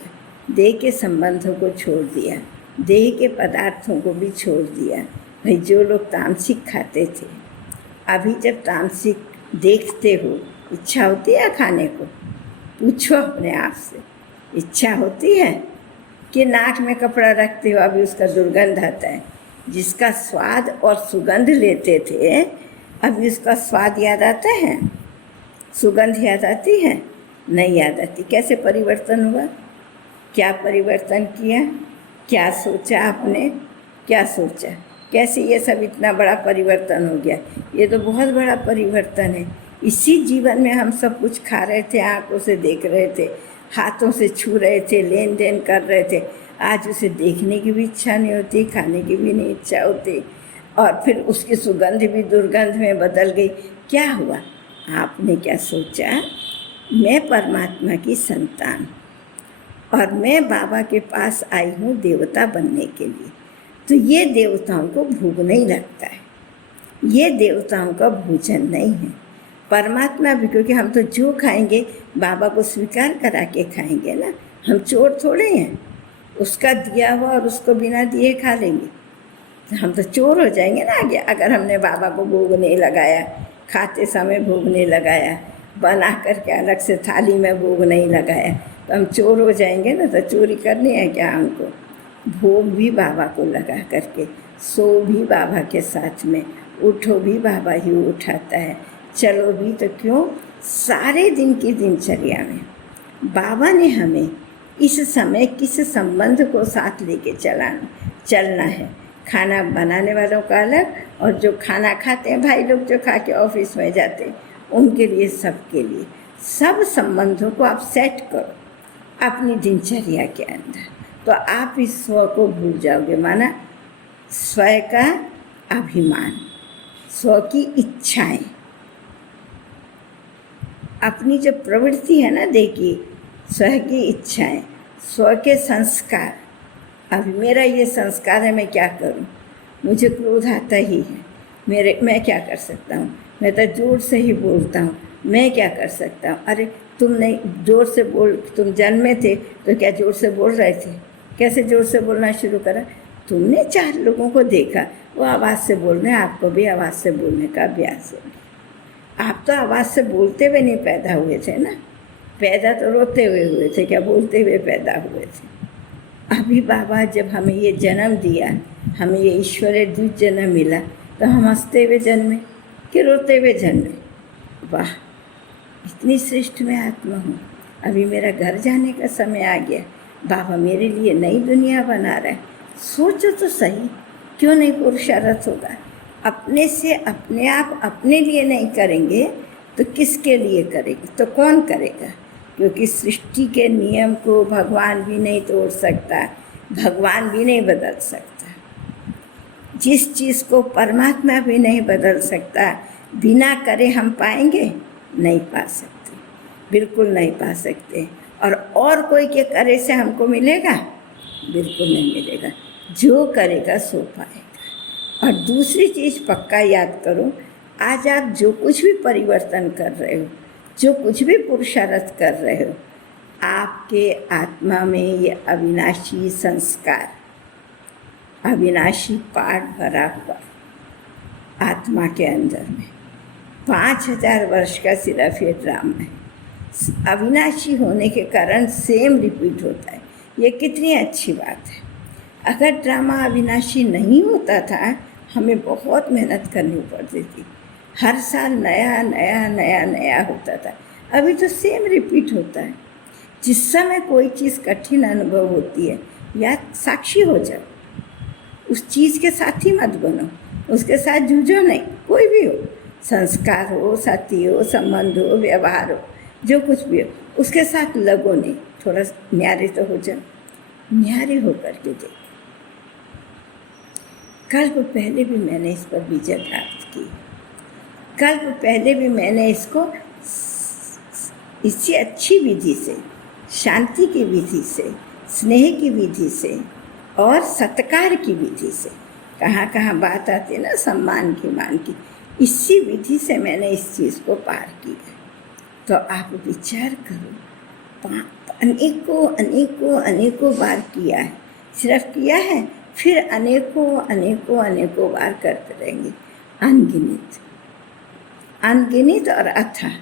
देह के संबंधों को छोड़ दिया, देह के पदार्थों को भी छोड़ दिया। भाई जो लोग तामसिक खाते थे, अभी जब तामसिक देखते हो, इच्छा होती है खाने को? पूछो अपने आप से, इच्छा होती है कि नाक में कपड़ा रखते हो अभी उसका दुर्गंध आता है? जिसका स्वाद और सुगंध लेते थे अभी उसका स्वाद याद आता है? सुगंध याद आती है? नहीं याद आती। कैसे परिवर्तन हुआ? क्या परिवर्तन किया? क्या सोचा आपने? क्या सोचा? कैसे ये सब इतना बड़ा परिवर्तन हो गया? ये तो बहुत बड़ा परिवर्तन है। इसी जीवन में हम सब कुछ खा रहे थे, आँखों से देख रहे थे, हाथों से छू रहे थे, लेन देन कर रहे थे। आज उसे देखने की भी इच्छा नहीं होती, खाने की भी नहीं इच्छा होती, और फिर उसकी सुगंध भी दुर्गंध में बदल गई। क्या हुआ? आपने क्या सोचा? मैं परमात्मा की संतान और मैं बाबा के पास आई हूँ देवता बनने के लिए। तो ये देवताओं को भूख नहीं लगता है, ये देवताओं का भोजन नहीं है। परमात्मा भी, क्योंकि हम तो जो खाएंगे बाबा को स्वीकार करा के खाएंगे ना, हम चोर थोड़े हैं। उसका दिया हुआ और उसको बिना दिए खा लेंगे, तो हम तो चोर हो जाएंगे ना आगे। अगर हमने बाबा को भोग नहीं लगाया, खाते समय भोग नहीं लगाया, बना करके अलग से थाली में भोग नहीं लगाया, तो हम चोर हो जाएंगे ना। तो चोरी करनी है क्या हमको? भोग भी बाबा को लगा करके, सो भी बाबा के साथ में, उठो भी बाबा ही उठाता है, चलो भी तो क्यों, सारे दिन की दिनचर्या में बाबा ने हमें इस समय किस संबंध को साथ लेके चलना है। खाना बनाने वालों का अलग, और जो खाना खाते हैं भाई लोग, जो खा के ऑफिस में जाते हैं, उनके लिए, सबके लिए, सब संबंधों को आप सेट करो अपनी दिनचर्या के अंदर। तो आप इस स्व को भूल जाओगे, माना स्व का अभिमान, स्व की इच्छाएं, अपनी जो प्रवृत्ति है ना, देखिए स्व की इच्छाएं, स्व के संस्कार। अभी मेरा ये संस्कार है, मैं क्या करूं? मुझे क्रोध आता ही है, मैं क्या कर सकता हूँ? मैं तो जोर से ही बोलता हूँ, मैं क्या कर सकता हूँ? अरे तुम नहीं जोर से बोल, तुम जन्मे थे तो क्या जोर से बोल रहे थे? कैसे जोर से बोलना शुरू करा? तुमने 4 लोगों को देखा, वो आवाज़ से बोल रहे हैं, आपको भी आवाज़ से बोलने का अभ्यास है। आप तो आवाज़ से बोलते हुए नहीं पैदा हुए थे ना, पैदा तो रोते हुए थे, क्या बोलते हुए पैदा हुए थे? अभी बाबा जब हमें ये जन्म दिया, हमें ये ईश्वरीय द्विज जन्म मिला, तो हम हंसते हुए जन्मे कि रोते हुए जन्मे? वाह, इतनी श्रेष्ठ मैं आत्मा हूँ। अभी मेरा घर जाने का समय आ गया, बाबा मेरे लिए नई दुनिया बना रहा है। सोचो तो सही, क्यों नहीं पुरुषार्थ होगा? अपने से अपने आप अपने लिए नहीं करेंगे तो किसके लिए करेंगे? तो कौन करेगा? क्योंकि सृष्टि के नियम को भगवान भी नहीं तोड़ सकता, भगवान भी नहीं बदल सकता। जिस चीज़ को परमात्मा भी नहीं बदल सकता, बिना करे हम पाएंगे? नहीं पा सकते, बिल्कुल नहीं पा सकते। और कोई के करे से हमको मिलेगा? बिल्कुल नहीं मिलेगा। जो करेगा सो पाएगा। और दूसरी चीज़ पक्का याद करो, आज आप जो कुछ भी परिवर्तन कर रहे हो, जो कुछ भी पुरुषार्थ कर रहे हो, आपके आत्मा में ये अविनाशी संस्कार, अविनाशी पाठ भरा हुआ आत्मा के अंदर में 5000 वर्ष का सिर्फ ये ड्रामा है। अविनाशी होने के कारण सेम रिपीट होता है। ये कितनी अच्छी बात है। अगर ड्रामा अविनाशी नहीं होता था, हमें बहुत मेहनत करनी पड़ती थी, हर साल नया नया नया नया होता था। अभी तो सेम रिपीट होता है। जिस समय कोई चीज़ कठिन अनुभव होती है, या साक्षी हो जाओ, उस चीज़ के साथ ही मत बनो, उसके साथ जूझो नहीं। कोई भी हो, संस्कार हो, साथी हो, संबंध हो, व्यवहार हो, जो कुछ भी हो, उसके साथ लगो नहीं। थोड़ा न्यारे तो हो जाओ, न्यारे होकर के देखो। कल्प पहले भी मैंने इस पर विजय प्राप्त की, कल्प पहले भी मैंने इसको इसी अच्छी विधि से, शांति की विधि से, स्नेह की विधि से और सत्कार की विधि से, कहाँ कहाँ बात आती है ना, सम्मान की, मान की, इसी विधि से मैंने इस चीज़ को पार किया। तो आप विचार करो, अनेकों अनेकों अनेकों बार किया है, सिर्फ किया है, फिर अनेकों अनेकों अनेकों बार करते रहेंगे, अनगिनत अनगिनत और अथाह।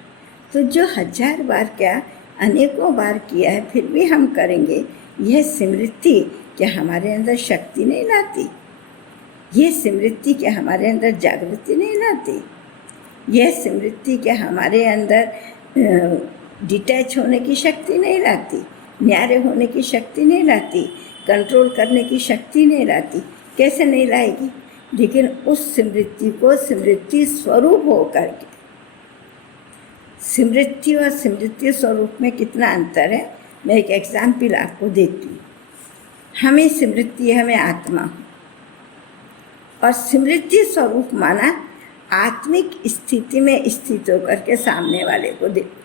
तो जो 1000 बार क्या, अनेकों बार किया है, फिर भी हम करेंगे। यह स्मृति क्या हमारे अंदर शक्ति नहीं लाती? ये स्मृति क्या हमारे अंदर जागृति नहीं लाती? यह स्मृति क्या हमारे अंदर डिटैच होने की शक्ति नहीं लाती? न्यारे होने की शक्ति नहीं लाती? कंट्रोल करने की शक्ति नहीं लाती? कैसे नहीं लाएगी? लेकिन उस स्मृति को स्मृति स्वरूप होकर के, स्मृति और स्मृति स्वरूप में कितना अंतर है, मैं एक एग्जाम्पल आपको देती हूँ। हमें स्मृति है, मैं आत्मा हूँ, और स्मृति स्वरूप माना आत्मिक स्थिति में स्थित होकर के सामने वाले को देखो,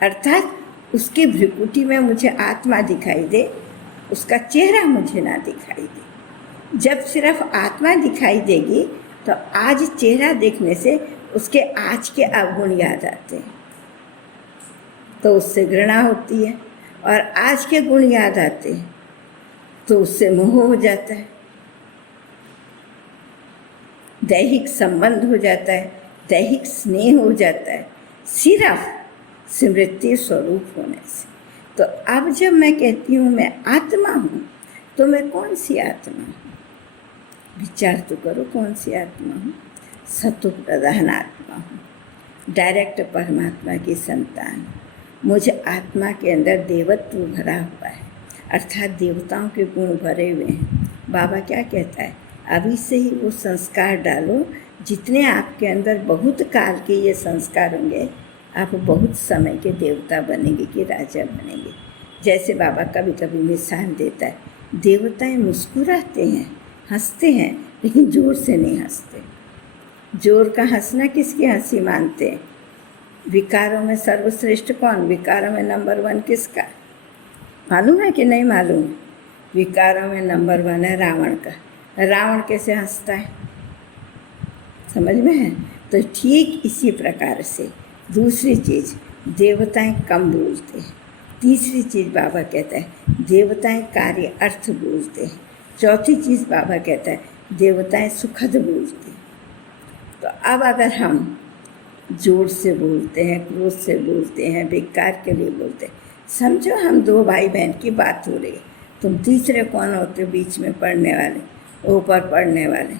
अर्थात उसकी भ्रुकुटी में मुझे आत्मा दिखाई दे, उसका चेहरा मुझे ना दिखाई दे। जब सिर्फ आत्मा दिखाई देगी तो आज चेहरा देखने से उसके आज के अवगुण याद आते हैं, तो उससे घृणा होती है, और आज के गुण याद आते हैं तो उससे मोह हो जाता है, दैहिक संबंध हो जाता है, दैहिक स्नेह हो जाता है, सिर्फ स्मृति स्वरूप होने से। तो अब जब मैं कहती हूँ मैं आत्मा हूँ, तो मैं कौन सी आत्मा हूँ? विचार तो करो, कौन सी आत्मा हूँ? सत्व प्रधान आत्मा हूँ, डायरेक्ट परमात्मा की संतान। मुझे आत्मा के अंदर देवत्व भरा हुआ है, अर्थात देवताओं के गुण भरे हुए हैं। बाबा क्या कहता है, अभी से ही वो संस्कार डालो, जितने आपके अंदर बहुत काल के ये संस्कार होंगे, आप बहुत समय के देवता बनेंगे कि राजा बनेंगे। जैसे बाबा कभी कभी मिसाल देता है, देवताएं मुस्कुराते हैं, हंसते हैं, लेकिन जोर से नहीं हंसते। जोर का हंसना किसकी हंसी मानते हैं? विकारों में सर्वश्रेष्ठ कौन? विकारों में नंबर 1 किसका? मालूम है कि नहीं मालूम? विकारों में नंबर 1 है रावण का। रावण कैसे हंसता है, समझ में है? तो ठीक इसी प्रकार से दूसरी चीज़, देवताएं कम बोलते हैं। तीसरी चीज़ बाबा कहता है देवताएं कार्य अर्थ बोलते हैं। चौथी चीज़ बाबा कहता है देवताएं सुखद बोलते हैं। तो अब अगर हम जोर से बोलते हैं, क्रोध से बोलते हैं, बेकार के लिए बोलते हैं, समझो हम 2 भाई बहन की बात हो रही है, तुम तीसरे कौन होते बीच में पढ़ने वाले, ऊपर पढ़ने वाले?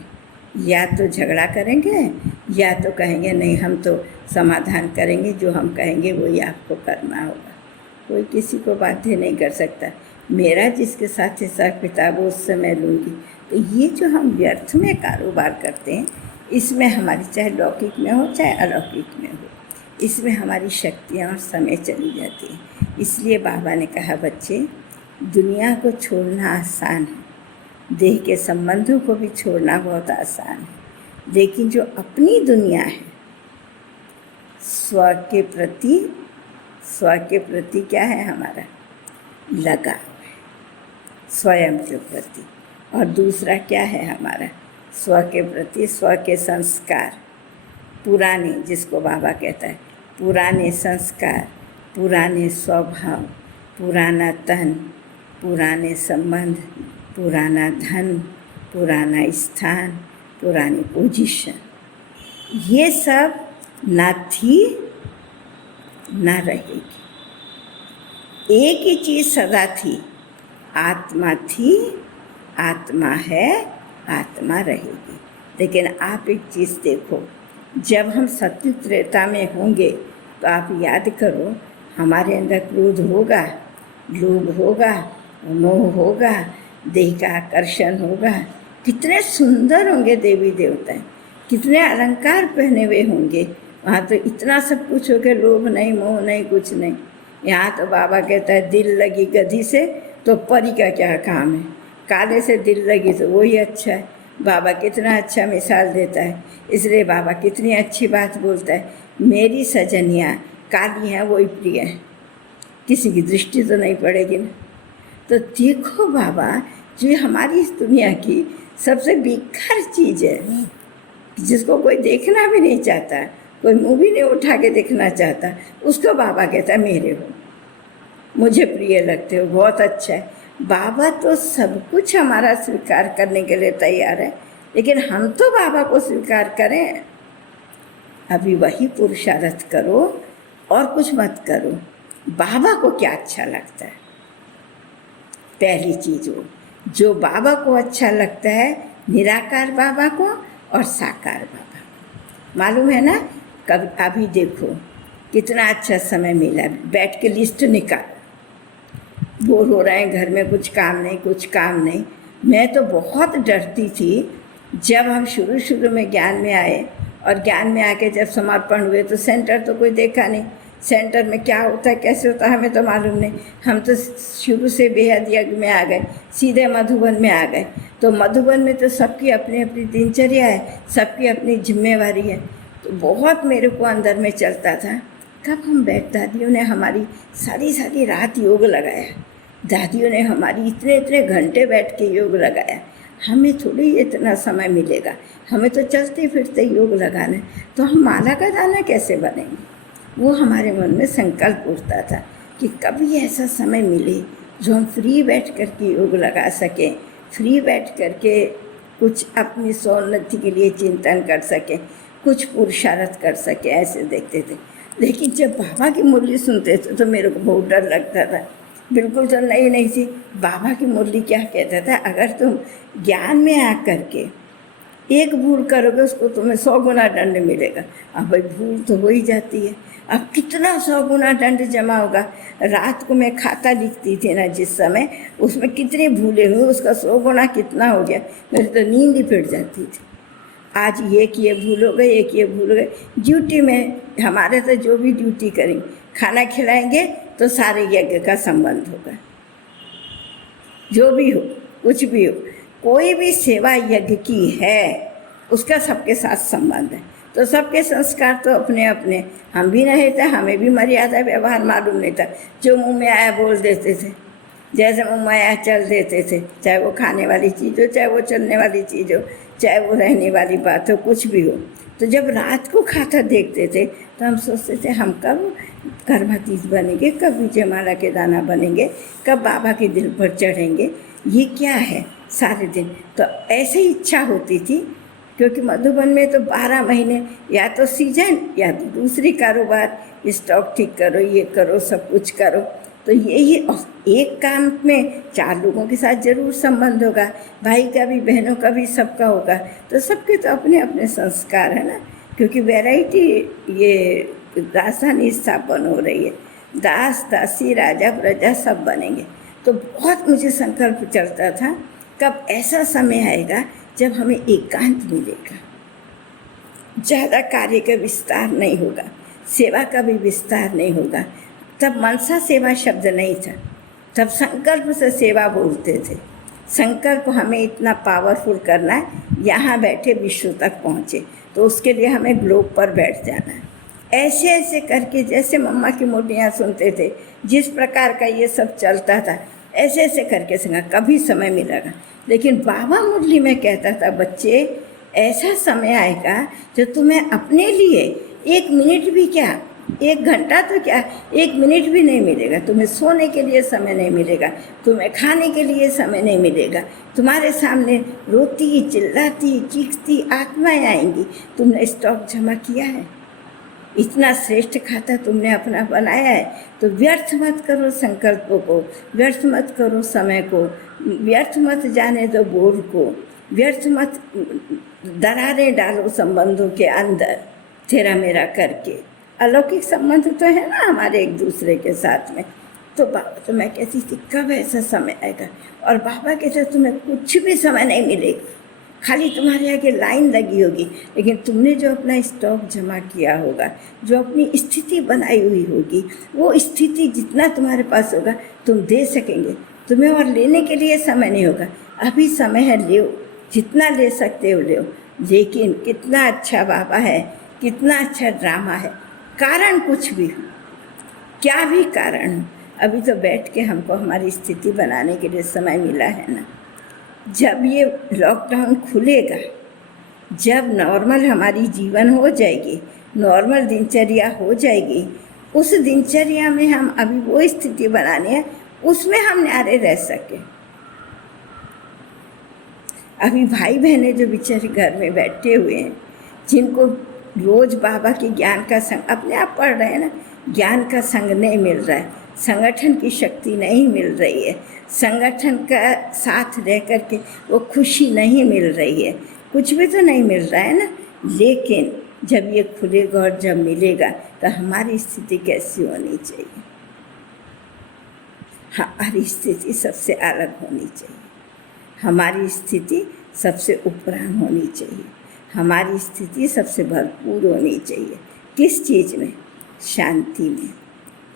या तो झगड़ा करेंगे या तो कहेंगे नहीं हम तो समाधान करेंगे, जो हम कहेंगे वही आपको करना होगा। कोई किसी को बाध्य नहीं कर सकता। मेरा जिसके साथ हिसाब किताब उससे मैं लूँगी। तो ये जो हम व्यर्थ में कारोबार करते हैं, इसमें हमारी चाहे लौकिक में हो चाहे अलौकिक में हो, इसमें हमारी शक्तियाँ और समय चली जाती है। इसलिए बाबा ने कहा बच्चे, दुनिया को छोड़ना आसान है, देह के संबंधों को भी छोड़ना बहुत आसान है, लेकिन जो अपनी दुनिया है स्व के प्रति क्या है हमारा लगाव है, स्वयं के प्रति। और दूसरा क्या है हमारा स्व के प्रति स्व के संस्कार, पुराने, जिसको बाबा कहता है पुराने संस्कार, पुराने स्वभाव, पुराना तन, पुराने संबंध, पुराना धन, पुराना स्थान, पुरानी पोजीशन, ये सब ना थी ना रहेगी। एक ही चीज़ सदा थी, आत्मा थी, आत्मा है, आत्मा रहेगी। लेकिन आप एक चीज़ देखो, जब हम सत्य त्रेता में होंगे तो आप याद करो हमारे अंदर क्रोध होगा, लोभ होगा, मोह होगा, देह का आकर्षण होगा। कितने सुंदर होंगे देवी देवता, कितने अलंकार पहने हुए होंगे। वहाँ तो इतना सब कुछ हो गया, लोभ नहीं, मोह नहीं, कुछ नहीं। यहाँ तो बाबा कहता है दिल लगी गधी से तो परी का क्या काम है, काले से दिल लगी तो वही अच्छा है। बाबा कितना अच्छा मिसाल देता है, इसलिए बाबा कितनी अच्छी बात बोलता है, मेरी सजनियाँ काली हैं वही प्रिय है, किसी की दृष्टि तो नहीं पड़ेगी ना। तो देखो बाबा, जो हमारी इस दुनिया की सबसे बेकार चीज़ है, जिसको कोई देखना भी नहीं चाहता, कोई मूवी नहीं उठा के देखना चाहता, उसको बाबा कहता है मेरे हो, मुझे प्रिय लगते हो, बहुत अच्छा है। बाबा तो सब कुछ हमारा स्वीकार करने के लिए तैयार है, लेकिन हम तो बाबा को स्वीकार करें। अभी वही पुरुषार्थ करो और कुछ मत करो। बाबा को क्या अच्छा लगता है, पहली चीज़ वो जो बाबा को अच्छा लगता है, निराकार बाबा को और साकार बाबा को। मालूम है ना, कब अभी देखो कितना अच्छा समय मिला, बैठ के लिस्ट निकाल, बोर हो रहे हैं घर में, कुछ काम नहीं। मैं तो बहुत डरती थी जब हम शुरू में ज्ञान में आए, और ज्ञान में आके जब समर्पण हुए तो सेंटर तो कोई देखा नहीं, सेंटर में क्या होता है कैसे होता है हमें तो मालूम नहीं। हम तो शुरू से बेहद यज्ञ में आ गए, सीधे मधुबन में आ गए। तो मधुबन में तो सबकी अपनी अपनी दिनचर्या है, सबकी अपनी जिम्मेवारी है। तो बहुत मेरे को अंदर में चलता था, कब हम दादियों ने हमारी सारी रात योग लगाया, दादियों ने हमारी इतने घंटे बैठ के योग लगाया, हमें थोड़ी इतना समय मिलेगा, हमें तो चलते फिरते योग लगाना है, तो हम माला का दाना कैसे बनेंगे। वो हमारे मन में संकल्प उठता था कि कभी ऐसा समय मिले जो हम फ्री बैठ कर के योग लगा सकें, फ्री बैठ कर के कुछ अपनी सौन्नति के लिए चिंतन कर सकें, कुछ पुरुषार्थ कर सकें, ऐसे देखते थे। लेकिन जब बाबा की मुरली सुनते थे तो मेरे को बहुत डर लगता था, बिल्कुल तो नहीं थी। बाबा की मुरली क्या कहता था, अगर तुम ज्ञान में आ कर के एक भूल करोगे उसको तुम्हें 100 गुना दंड मिलेगा। अब भाई भूल तो हो ही जाती है, अब कितना 100 गुना दंड जमा होगा। रात को मैं खाता लिखती थी ना जिस समय, उसमें कितनी भूलें हुई, उसका 100 गुना कितना हो गया, मेरी तो नींद ही फिर जाती थी। आज ये भूल हो गए, ये भूल हो गए। ड्यूटी में हमारे तो जो भी ड्यूटी करेंगे, खाना खिलाएंगे तो सारे यज्ञ का संबंध होगा, जो भी हो, कुछ भी हो, कोई भी सेवा यज्ञ की है उसका सबके साथ संबंध है। तो सबके संस्कार तो अपने अपने, हम भी नहीं थे, हमें भी मर्यादा व्यवहार मालूम नहीं था, जो मुंह में आया बोल देते थे, जैसे मुंह में आया चल देते थे, चाहे वो खाने वाली चीज़ हो, चाहे वो चलने वाली चीज़ हो, चाहे वो रहने वाली बात हो, कुछ भी हो। तो जब रात को खाता देखते थे तो हम सोचते थे हम कब कर्मातीत बनेंगे, कब विजयमाला के दाना बनेंगे, कब बाबा के दिल पर चढ़ेंगे, ये क्या है सारे दिन। तो ऐसे ही इच्छा होती थी, क्योंकि मधुबन में तो 12 महीने या तो सीजन या तो दूसरी कारोबार, स्टॉक ठीक करो, ये करो, सब कुछ करो। तो यही एक काम में 4 लोगों के साथ ज़रूर संबंध होगा, भाई का भी, बहनों का भी, सबका होगा। तो सबके तो अपने अपने संस्कार है ना, क्योंकि वैरायटी ये राजधानी स्थापन हो रही है, दास दासी राजा प्रजा सब बनेंगे। तो बहुत मुझे संकल्प चलता था कब ऐसा समय आएगा जब हमें एकांत मिलेगा, ज़्यादा कार्य का विस्तार नहीं होगा, सेवा का भी विस्तार नहीं होगा। तब मनसा सेवा शब्द नहीं था, तब संकल्प से सेवा बोलते थे। संकल्प हमें इतना पावरफुल करना है, यहाँ बैठे विश्व तक पहुँचे, तो उसके लिए हमें ग्लोब पर बैठ जाना है। ऐसे ऐसे करके, जैसे मम्मा की मुरलियाँ सुनते थे, जिस प्रकार का ये सब चलता था, ऐसे ऐसे करके सुना, कभी समय मिलेगा। लेकिन बाबा मुरली में कहता था, बच्चे ऐसा समय आएगा जो तुम्हें अपने लिए 1 मिनट भी क्या, 1 घंटा तो क्या, 1 मिनट भी नहीं मिलेगा। तुम्हें सोने के लिए समय नहीं मिलेगा, तुम्हें खाने के लिए समय नहीं मिलेगा। तुम्हारे सामने रोती, चिल्लाती, चीखती आत्माएं आएंगी। तुमने स्टॉक जमा किया है, इतना श्रेष्ठ खाता तुमने अपना बनाया है, तो व्यर्थ मत करो संकल्पों को, व्यर्थ मत करो समय को, व्यर्थ मत जाने दो बोल को, व्यर्थ मत दरारें डालो संबंधों के अंदर तेरा मेरा करके। अलौकिक संबंध तो है ना हमारे एक दूसरे के साथ में। तो बाबा, तो मैं कहती थी कब ऐसा समय आएगा, और बाबा कहते तुम्हें कुछ भी समय नहीं मिलेगा, खाली तुम्हारे आगे लाइन लगी होगी, लेकिन तुमने जो अपना स्टॉक जमा किया होगा, जो अपनी स्थिति बनाई हुई होगी, वो स्थिति जितना तुम्हारे पास होगा तुम दे सकेंगे। तुम्हें और लेने के लिए समय नहीं होगा, अभी समय है, ले, जितना ले सकते हो ले। लेकिन कितना अच्छा बाबा है, कितना अच्छा ड्रामा है। कारण कुछ भी हो, क्या भी कारण हो, अभी तो बैठ के हमको हमारी स्थिति बनाने के लिए समय मिला है ना। जब ये लॉकडाउन खुलेगा, जब नॉर्मल हमारी जीवन हो जाएगी, नॉर्मल दिनचर्या हो जाएगी, उस दिनचर्या में हम अभी वो स्थिति बनानी है, उसमें हम न्यारे रह सके। अभी भाई बहने जो बेचारे घर में बैठे हुए हैं, जिनको रोज़ बाबा के ज्ञान का संग, अपने आप पढ़ रहे हैं ना, ज्ञान का संग नहीं मिल रहा है, संगठन की शक्ति नहीं मिल रही है, संगठन का साथ रह कर के वो खुशी नहीं मिल रही है, कुछ भी तो नहीं मिल रहा है ना। लेकिन जब ये खुलेगा और जब मिलेगा तो हमारी स्थिति कैसी होनी चाहिए, हमारी स्थिति सबसे अलग होनी चाहिए, हमारी स्थिति सबसे उपराम होनी चाहिए, हमारी स्थिति सबसे भरपूर होनी चाहिए। किस चीज़ में? शांति में,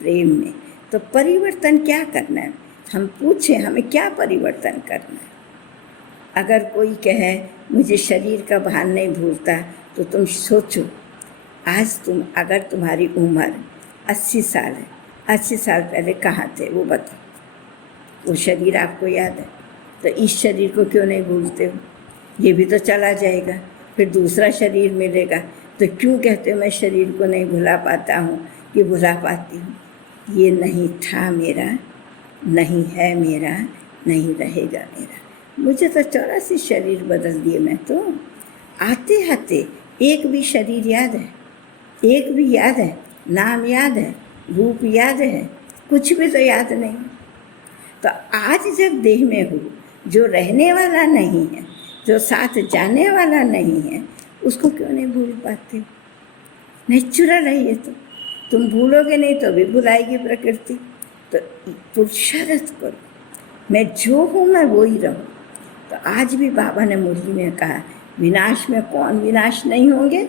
प्रेम में। तो परिवर्तन क्या करना है? हम पूछें हमें क्या परिवर्तन करना है। अगर कोई कहे मुझे शरीर का भान नहीं भूलता, तो तुम सोचो, आज तुम, अगर तुम्हारी उम्र 80 साल है, 80 साल पहले कहाँ थे वो बताओ। वो शरीर आपको याद है, तो इस शरीर को क्यों नहीं भूलते हो? ये भी तो चला जाएगा, फिर दूसरा शरीर मिलेगा, तो क्यों कहते हो मैं शरीर को नहीं भुला पाता हूँ कि भुला पाती हूँ? ये नहीं था मेरा, नहीं है मेरा, नहीं रहेगा मेरा। मुझे तो 84 शरीर बदल दिए। मैं तो आते आते एक भी शरीर याद है, एक भी याद है, नाम याद है, रूप याद है, कुछ भी तो याद नहीं। तो आज जब देह में हो, जो रहने वाला नहीं है, जो साथ जाने वाला नहीं है, उसको क्यों नहीं भूल पाते? नेचुरल है ये तो, तुम भूलोगे नहीं तो भी भुलाएगी प्रकृति। तो पुरुषार्थ करो, मैं जो हूँ मैं वो ही रहूँ। तो आज भी बाबा ने मुरली में कहा, विनाश में कौन विनाश नहीं होंगे?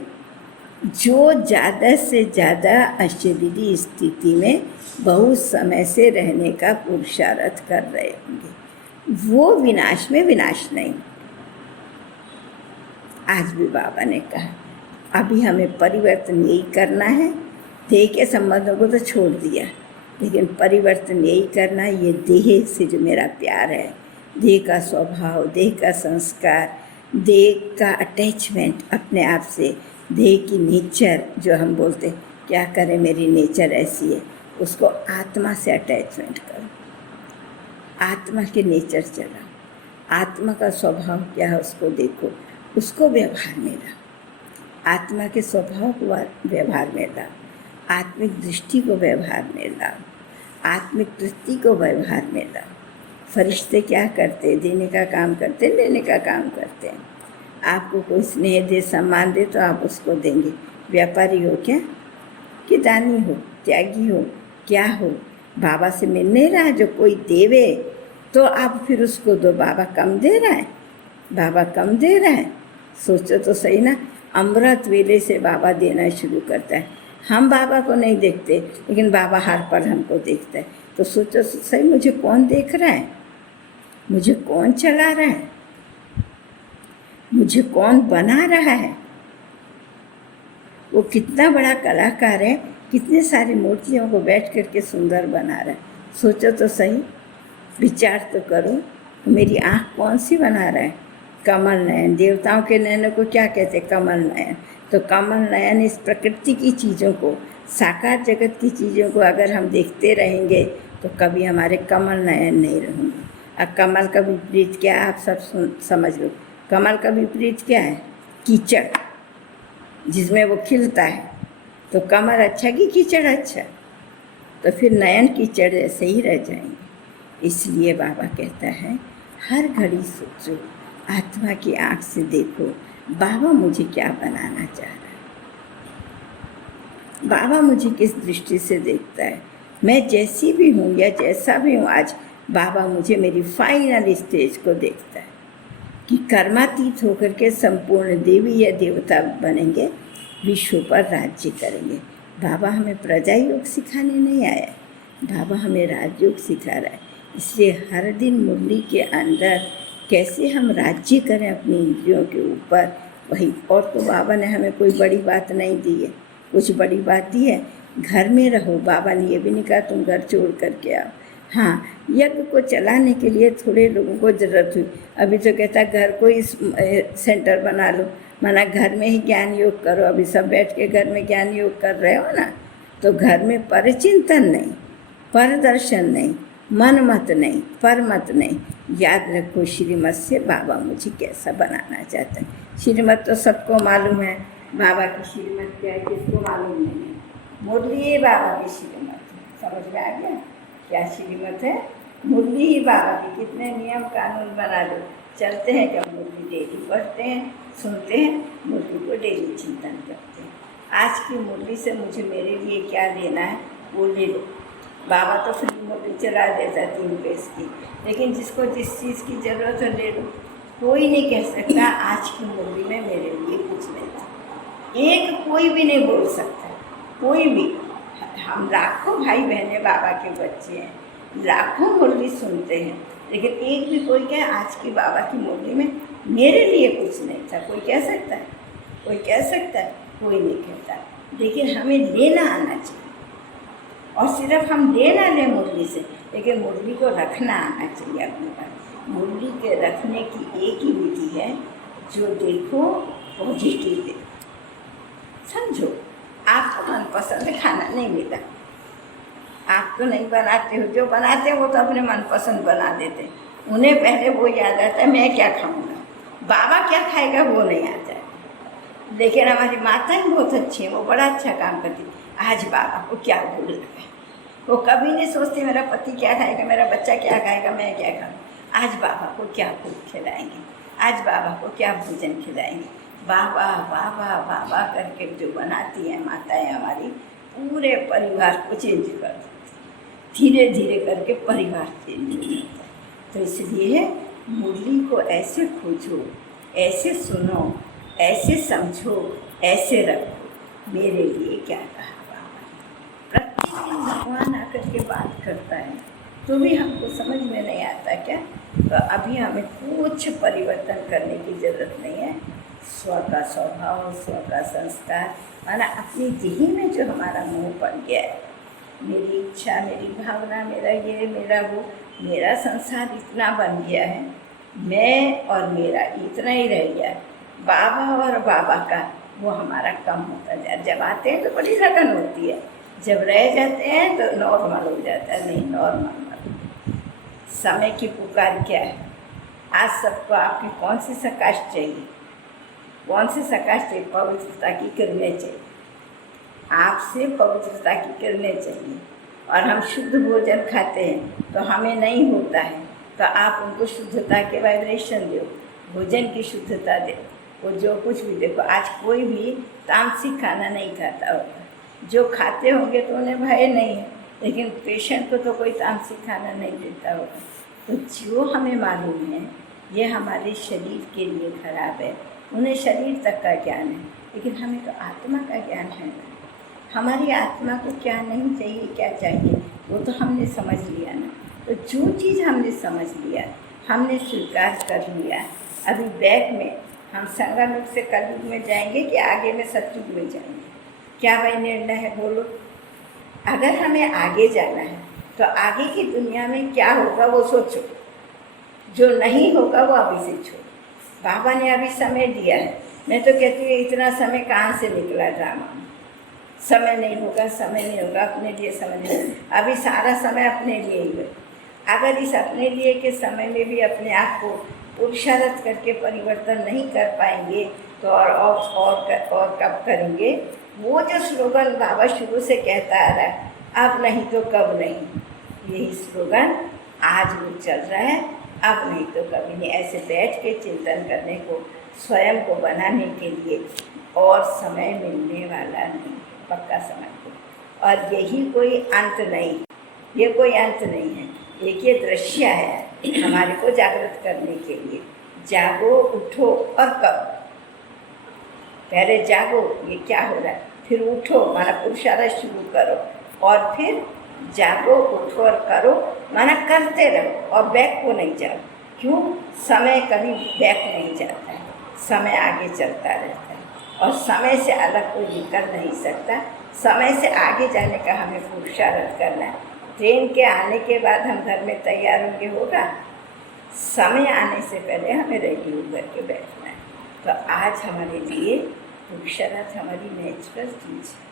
जो ज़्यादा से ज़्यादा अशरीरी स्थिति में बहुत समय से रहने का पुरुषार्थ कर रहे होंगे, वो विनाश में विनाश नहीं। आज भी बाबा ने कहा अभी हमें परिवर्तन यही करना है। देह के संबंधों को तो छोड़ दिया, लेकिन परिवर्तन यही करना है। ये देह से जो मेरा प्यार है, देह का स्वभाव, देह का संस्कार, देह का अटैचमेंट अपने आप से, देह की नेचर जो हम बोलते हैं, क्या करें मेरी नेचर ऐसी है, उसको आत्मा से अटैचमेंट करो, आत्मा के नेचर चलाओ, आत्मा का स्वभाव क्या है उसको देखो, उसको व्यवहार में लाओ, आत्मा के स्वभाव को व्यवहार में लाओ, आत्मिक दृष्टि को व्यवहार में लाओ, आत्मिक वृत्ति को व्यवहार में लाओ। फरिश्ते क्या करते हैं? देने का काम करते हैं, लेने का काम करते हैं। आपको कोई स्नेह दे, सम्मान दे तो आप उसको देंगे। व्यापारी हो क्या कि दानी हो, त्यागी हो, क्या हो? बाबा से मिल नहीं रहा, जो कोई देवे तो आप फिर उसको दो। बाबा कम दे रहा है, बाबा कम दे रहा है। सोचो तो सही ना, अमृत वेले से बाबा देना शुरू करता है। हम बाबा को नहीं देखते, लेकिन बाबा हर पल हमको देखता है। तो सोचो तो सही, मुझे कौन देख रहा है, मुझे कौन चला रहा है, मुझे कौन बना रहा है। वो कितना बड़ा कलाकार है, कितने सारी मूर्तियों को बैठ करके सुंदर बना रहा है। सोचो तो सही, विचार तो करो। मेरी आँख कौन सी बना रहा है? कमल नयन। देवताओं के नयनों को क्या कहते हैं? कमल नयन। तो कमल नयन इस प्रकृति की चीज़ों को, साकार जगत की चीज़ों को अगर हम देखते रहेंगे तो कभी हमारे कमल नयन नहीं रहेंगे। अब कमल का विपरीत क्या है, आप सब समझ लो। कमल का विपरीत क्या है? कीचड़, जिसमें वो खिलता है। तो कमल अच्छा कि कीचड़ अच्छा? तो फिर नयन कीचड़ ऐसे ही रह जाएंगे। इसलिए बाबा कहता है हर घड़ी सोचो, आत्मा की आँख से देखो, बाबा मुझे क्या बनाना चाह रहा है, बाबा मुझे किस दृष्टि से देखता है। मैं जैसी भी हूँ या जैसा भी हूँ आज, बाबा मुझे मेरी फाइनल स्टेज को देखता है कि कर्मातीत होकर के संपूर्ण देवी या देवता बनेंगे, विश्व पर राज्य करेंगे। बाबा हमें प्रजा योग सिखाने नहीं आया, बाबा हमें राजयोग सिखा रहा है। इसलिए हर दिन मुरली के अंदर कैसे हम राज्य करें अपनी इंद्रियों के ऊपर, वही। और तो बाबा ने हमें कोई बड़ी बात नहीं दी है, कुछ बड़ी बात दी है, घर में रहो। बाबा ने ये भी नहीं कहा तुम घर छोड़ करके आओ। हाँ, यज्ञ को चलाने के लिए थोड़े लोगों को ज़रूरत हुई। अभी तो कहता घर को ही सेंटर बना लो, माना घर में ही ज्ञान योग करो। अभी सब बैठ के घर में ज्ञान योग कर रहे हो ना, तो घर में परचिंतन नहीं, परदर्शन नहीं, मन मत नहीं, पर मत नहीं। याद रखो श्रीमत से बाबा मुझे कैसा बनाना चाहता है। श्रीमत तो सबको मालूम है, बाबा की श्रीमत क्या है किसको मालूम नहीं है। मुरली ही बाबा की श्रीमत है। समझ में आ गया क्या श्रीमत है? मुरली ही बाबा की। कितने नियम कानून बना लो, चलते हैं क्या? मुरली डेली पढ़ते हैं, सुनते हैं, मुरली को डेली चिंतन करते हैं। आज की मुरली से मुझे मेरे लिए क्या लेना है वो ले लो। बाबा तो फ्री मुरली चला देता 3 पेज की, लेकिन जिसको जिस चीज़ की ज़रूरत है ले लो। कोई नहीं कह सकता आज की मुरली में मेरे लिए कुछ नहीं था। एक कोई भी नहीं बोल सकता, कोई भी। हम लाखों भाई बहनें बाबा के बच्चे हैं, लाखों मुरली सुनते हैं, लेकिन एक भी कोई कहे आज की बाबा की मुरली में मेरे लिए कुछ नहीं था। कोई कह सकता है? कोई कह सकता है? कोई नहीं कहता। लेकिन हमें लेना आना चाहिए, और सिर्फ हम ले ना लें मुरली से, लेकिन मुरली को रखना आना चाहिए अपने पास। मुरली के रखने की एक ही विधि है, जो देखो पॉजिटिव है। समझो, आपको मनपसंद खाना नहीं मिला, आप तो नहीं बनाते हो, जो बनाते हो वो तो अपने मनपसंद बना देते हैं। उन्हें पहले वो याद आता है मैं क्या खाऊंगा, बाबा क्या खाएगा वो नहीं आता है। लेकिन हमारी माताएं बहुत अच्छी हैं, वो बड़ा अच्छा काम करती हैं। आज बाबा को क्या भूल लगा, वो कभी नहीं सोचती मेरा पति क्या खाएगा, मेरा बच्चा क्या खाएगा, मैं क्या खाऊँ। आज बाबा को क्या फूल खिलाएंगे, आज बाबा को क्या भोजन खिलाएंगे। बाबा बाबा बाबा करके जो बनाती हैं माताएं हमारी, पूरे परिवार को चेंज कर देती, धीरे धीरे करके परिवार चेंज हो जाता है। तो इसलिए मुरली को ऐसे खोजो, ऐसे सुनो, ऐसे समझो, ऐसे रखो। मेरे लिए क्या कहा बाबा ने। प्रतिदिन भगवान आकर के बात करता है तो भी हमको समझ में नहीं आता क्या? तो अभी हमें कुछ परिवर्तन करने की ज़रूरत नहीं है। स्व का स्वभाव, स्व का संस्कार, माना अपनी देही में जो हमारा मोह पड़ गया है, मेरी इच्छा, मेरी भावना, मेरा ये, मेरा वो, मेरा संसार इतना बन गया है, मैं और मेरा इतना ही रह गया है। बाबा और बाबा का वो हमारा कम होता जाए। जब आते हैं तो बड़ी लगन होती है, जब रह जाते हैं तो नॉर्मल हो जाता है। नहीं, नॉर्मल समय की पुकार क्या है? आज सबको आपकी कौन सी सकाश चाहिए? कौन सी सकाश चाहिए? पवित्रता की किरणें चाहिए, आपसे पवित्रता की किरणें चाहिए। और हम शुद्ध भोजन खाते हैं तो हमें नहीं होता है, तो आप उनको शुद्धता के वाइब्रेशन दो, भोजन की शुद्धता दो। वो जो कुछ भी देखो, आज कोई भी तामसिक खाना नहीं खाता होगा, जो खाते होंगे तो उन्हें भय नहीं है, लेकिन पेशेंट को तो कोई तामसिक खाना नहीं देता होगा। तो जो हमें मालूम है ये हमारे शरीर के लिए खराब है, उन्हें शरीर तक का ज्ञान है, लेकिन हमें तो आत्मा का ज्ञान है ना। हमारी आत्मा को क्या नहीं चाहिए, क्या चाहिए, वो तो हमने समझ लिया ना। तो जो चीज़ हमने समझ लिया, हमने स्वीकार कर लिया। अभी बैक में हम संगम से कलयुग में जाएंगे कि आगे में सतयुग में जाएंगे? क्या भाई निर्णय है, बोलो। अगर हमें आगे जाना है तो आगे की दुनिया में क्या होगा वो सोचो, जो नहीं होगा वो अभी से छोड़ो। बाबा ने अभी समय दिया है, मैं तो कहती हूँ इतना समय कहाँ से निकला ड्रामा में। समय नहीं होगा, समय नहीं होगा, अपने लिए समय नहीं होगा। अभी सारा समय अपने लिए ही है। अगर इस अपने लिए के समय में भी अपने आप को पुरुषार्थ करके परिवर्तन नहीं कर पाएंगे तो और कब करेंगे? वो जो स्लोगन बाबा शुरू से कहता आ रहा है, अब नहीं तो कब नहीं, यही स्लोगन आज वो चल रहा है। अब नहीं तो कभी नहीं, ऐसे बैठ के चिंतन करने को, स्वयं को बनाने के लिए और समय मिलने वाला नहीं, पक्का समय को। और यही कोई अंत नहीं, ये कोई अंत नहीं है, एक ये दृश्य है हमारे को जागृत करने के लिए। जागो, उठो और कब? पहले जागो, ये क्या हो रहा है, फिर उठो, माना पुरुषार्थ शुरू करो, और फिर जागो, उठो और करो, माना करते रहो और बैक को नहीं जाओ। क्यों? समय कभी बैक नहीं जाता है, समय आगे चलता रहता है, और समय से अलग कोई निकल नहीं सकता। समय से आगे जाने का हमें पुरुषार्थ करना है। ट्रेन के आने के बाद हम घर में तैयार होंगे, होगा? समय आने से पहले हमें रेडी होकर के बैठना है। तो आज हमारे लिए पुरुषार्थ हमारी नेचुरल चीज़ है।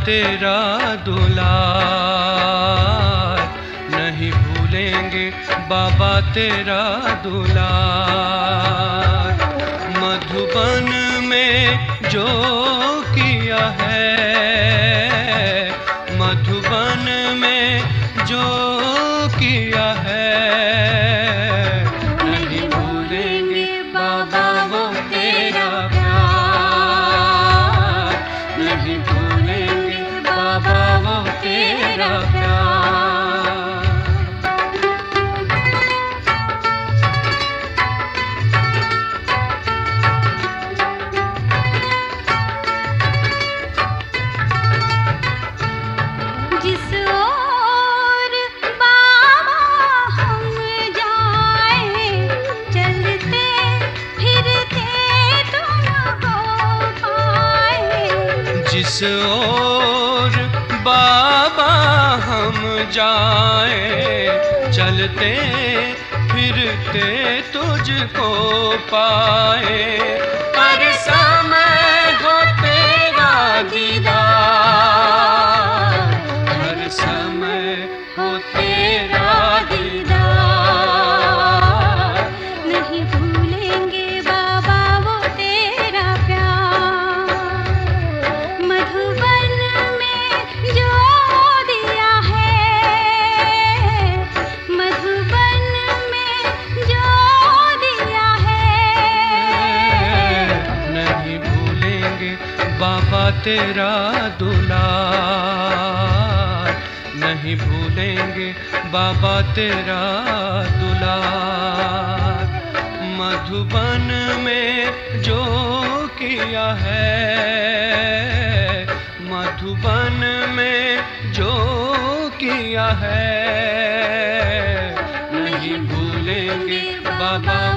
तेरा दुलार, नहीं भूलेंगे बाबा तेरा दुलार। मधुबन में जो किया है, मधुबन में जो किया है, नहीं भूलेंगे बाबा वो तेरा प्यार, नहीं भूलेंगे बाबा वो तेरा प्यार। जिस ओर बाबा हम जाए, चलते फिरते तुमको पाए। जिस ओर बाबा हम जाए, चलते फिरते तुझको पाए। हर समय हो तेरा दीदार, हर समय हो तेरा दीदार। नहीं भूलेंगे बाबा वो तेरा प्यार। मधुबन में जो तेरा दुलार, नहीं भूलेंगे बाबा तेरा दुलार। मधुबन में जो किया है, मधुबन में जो किया है, नहीं भूलेंगे बाबा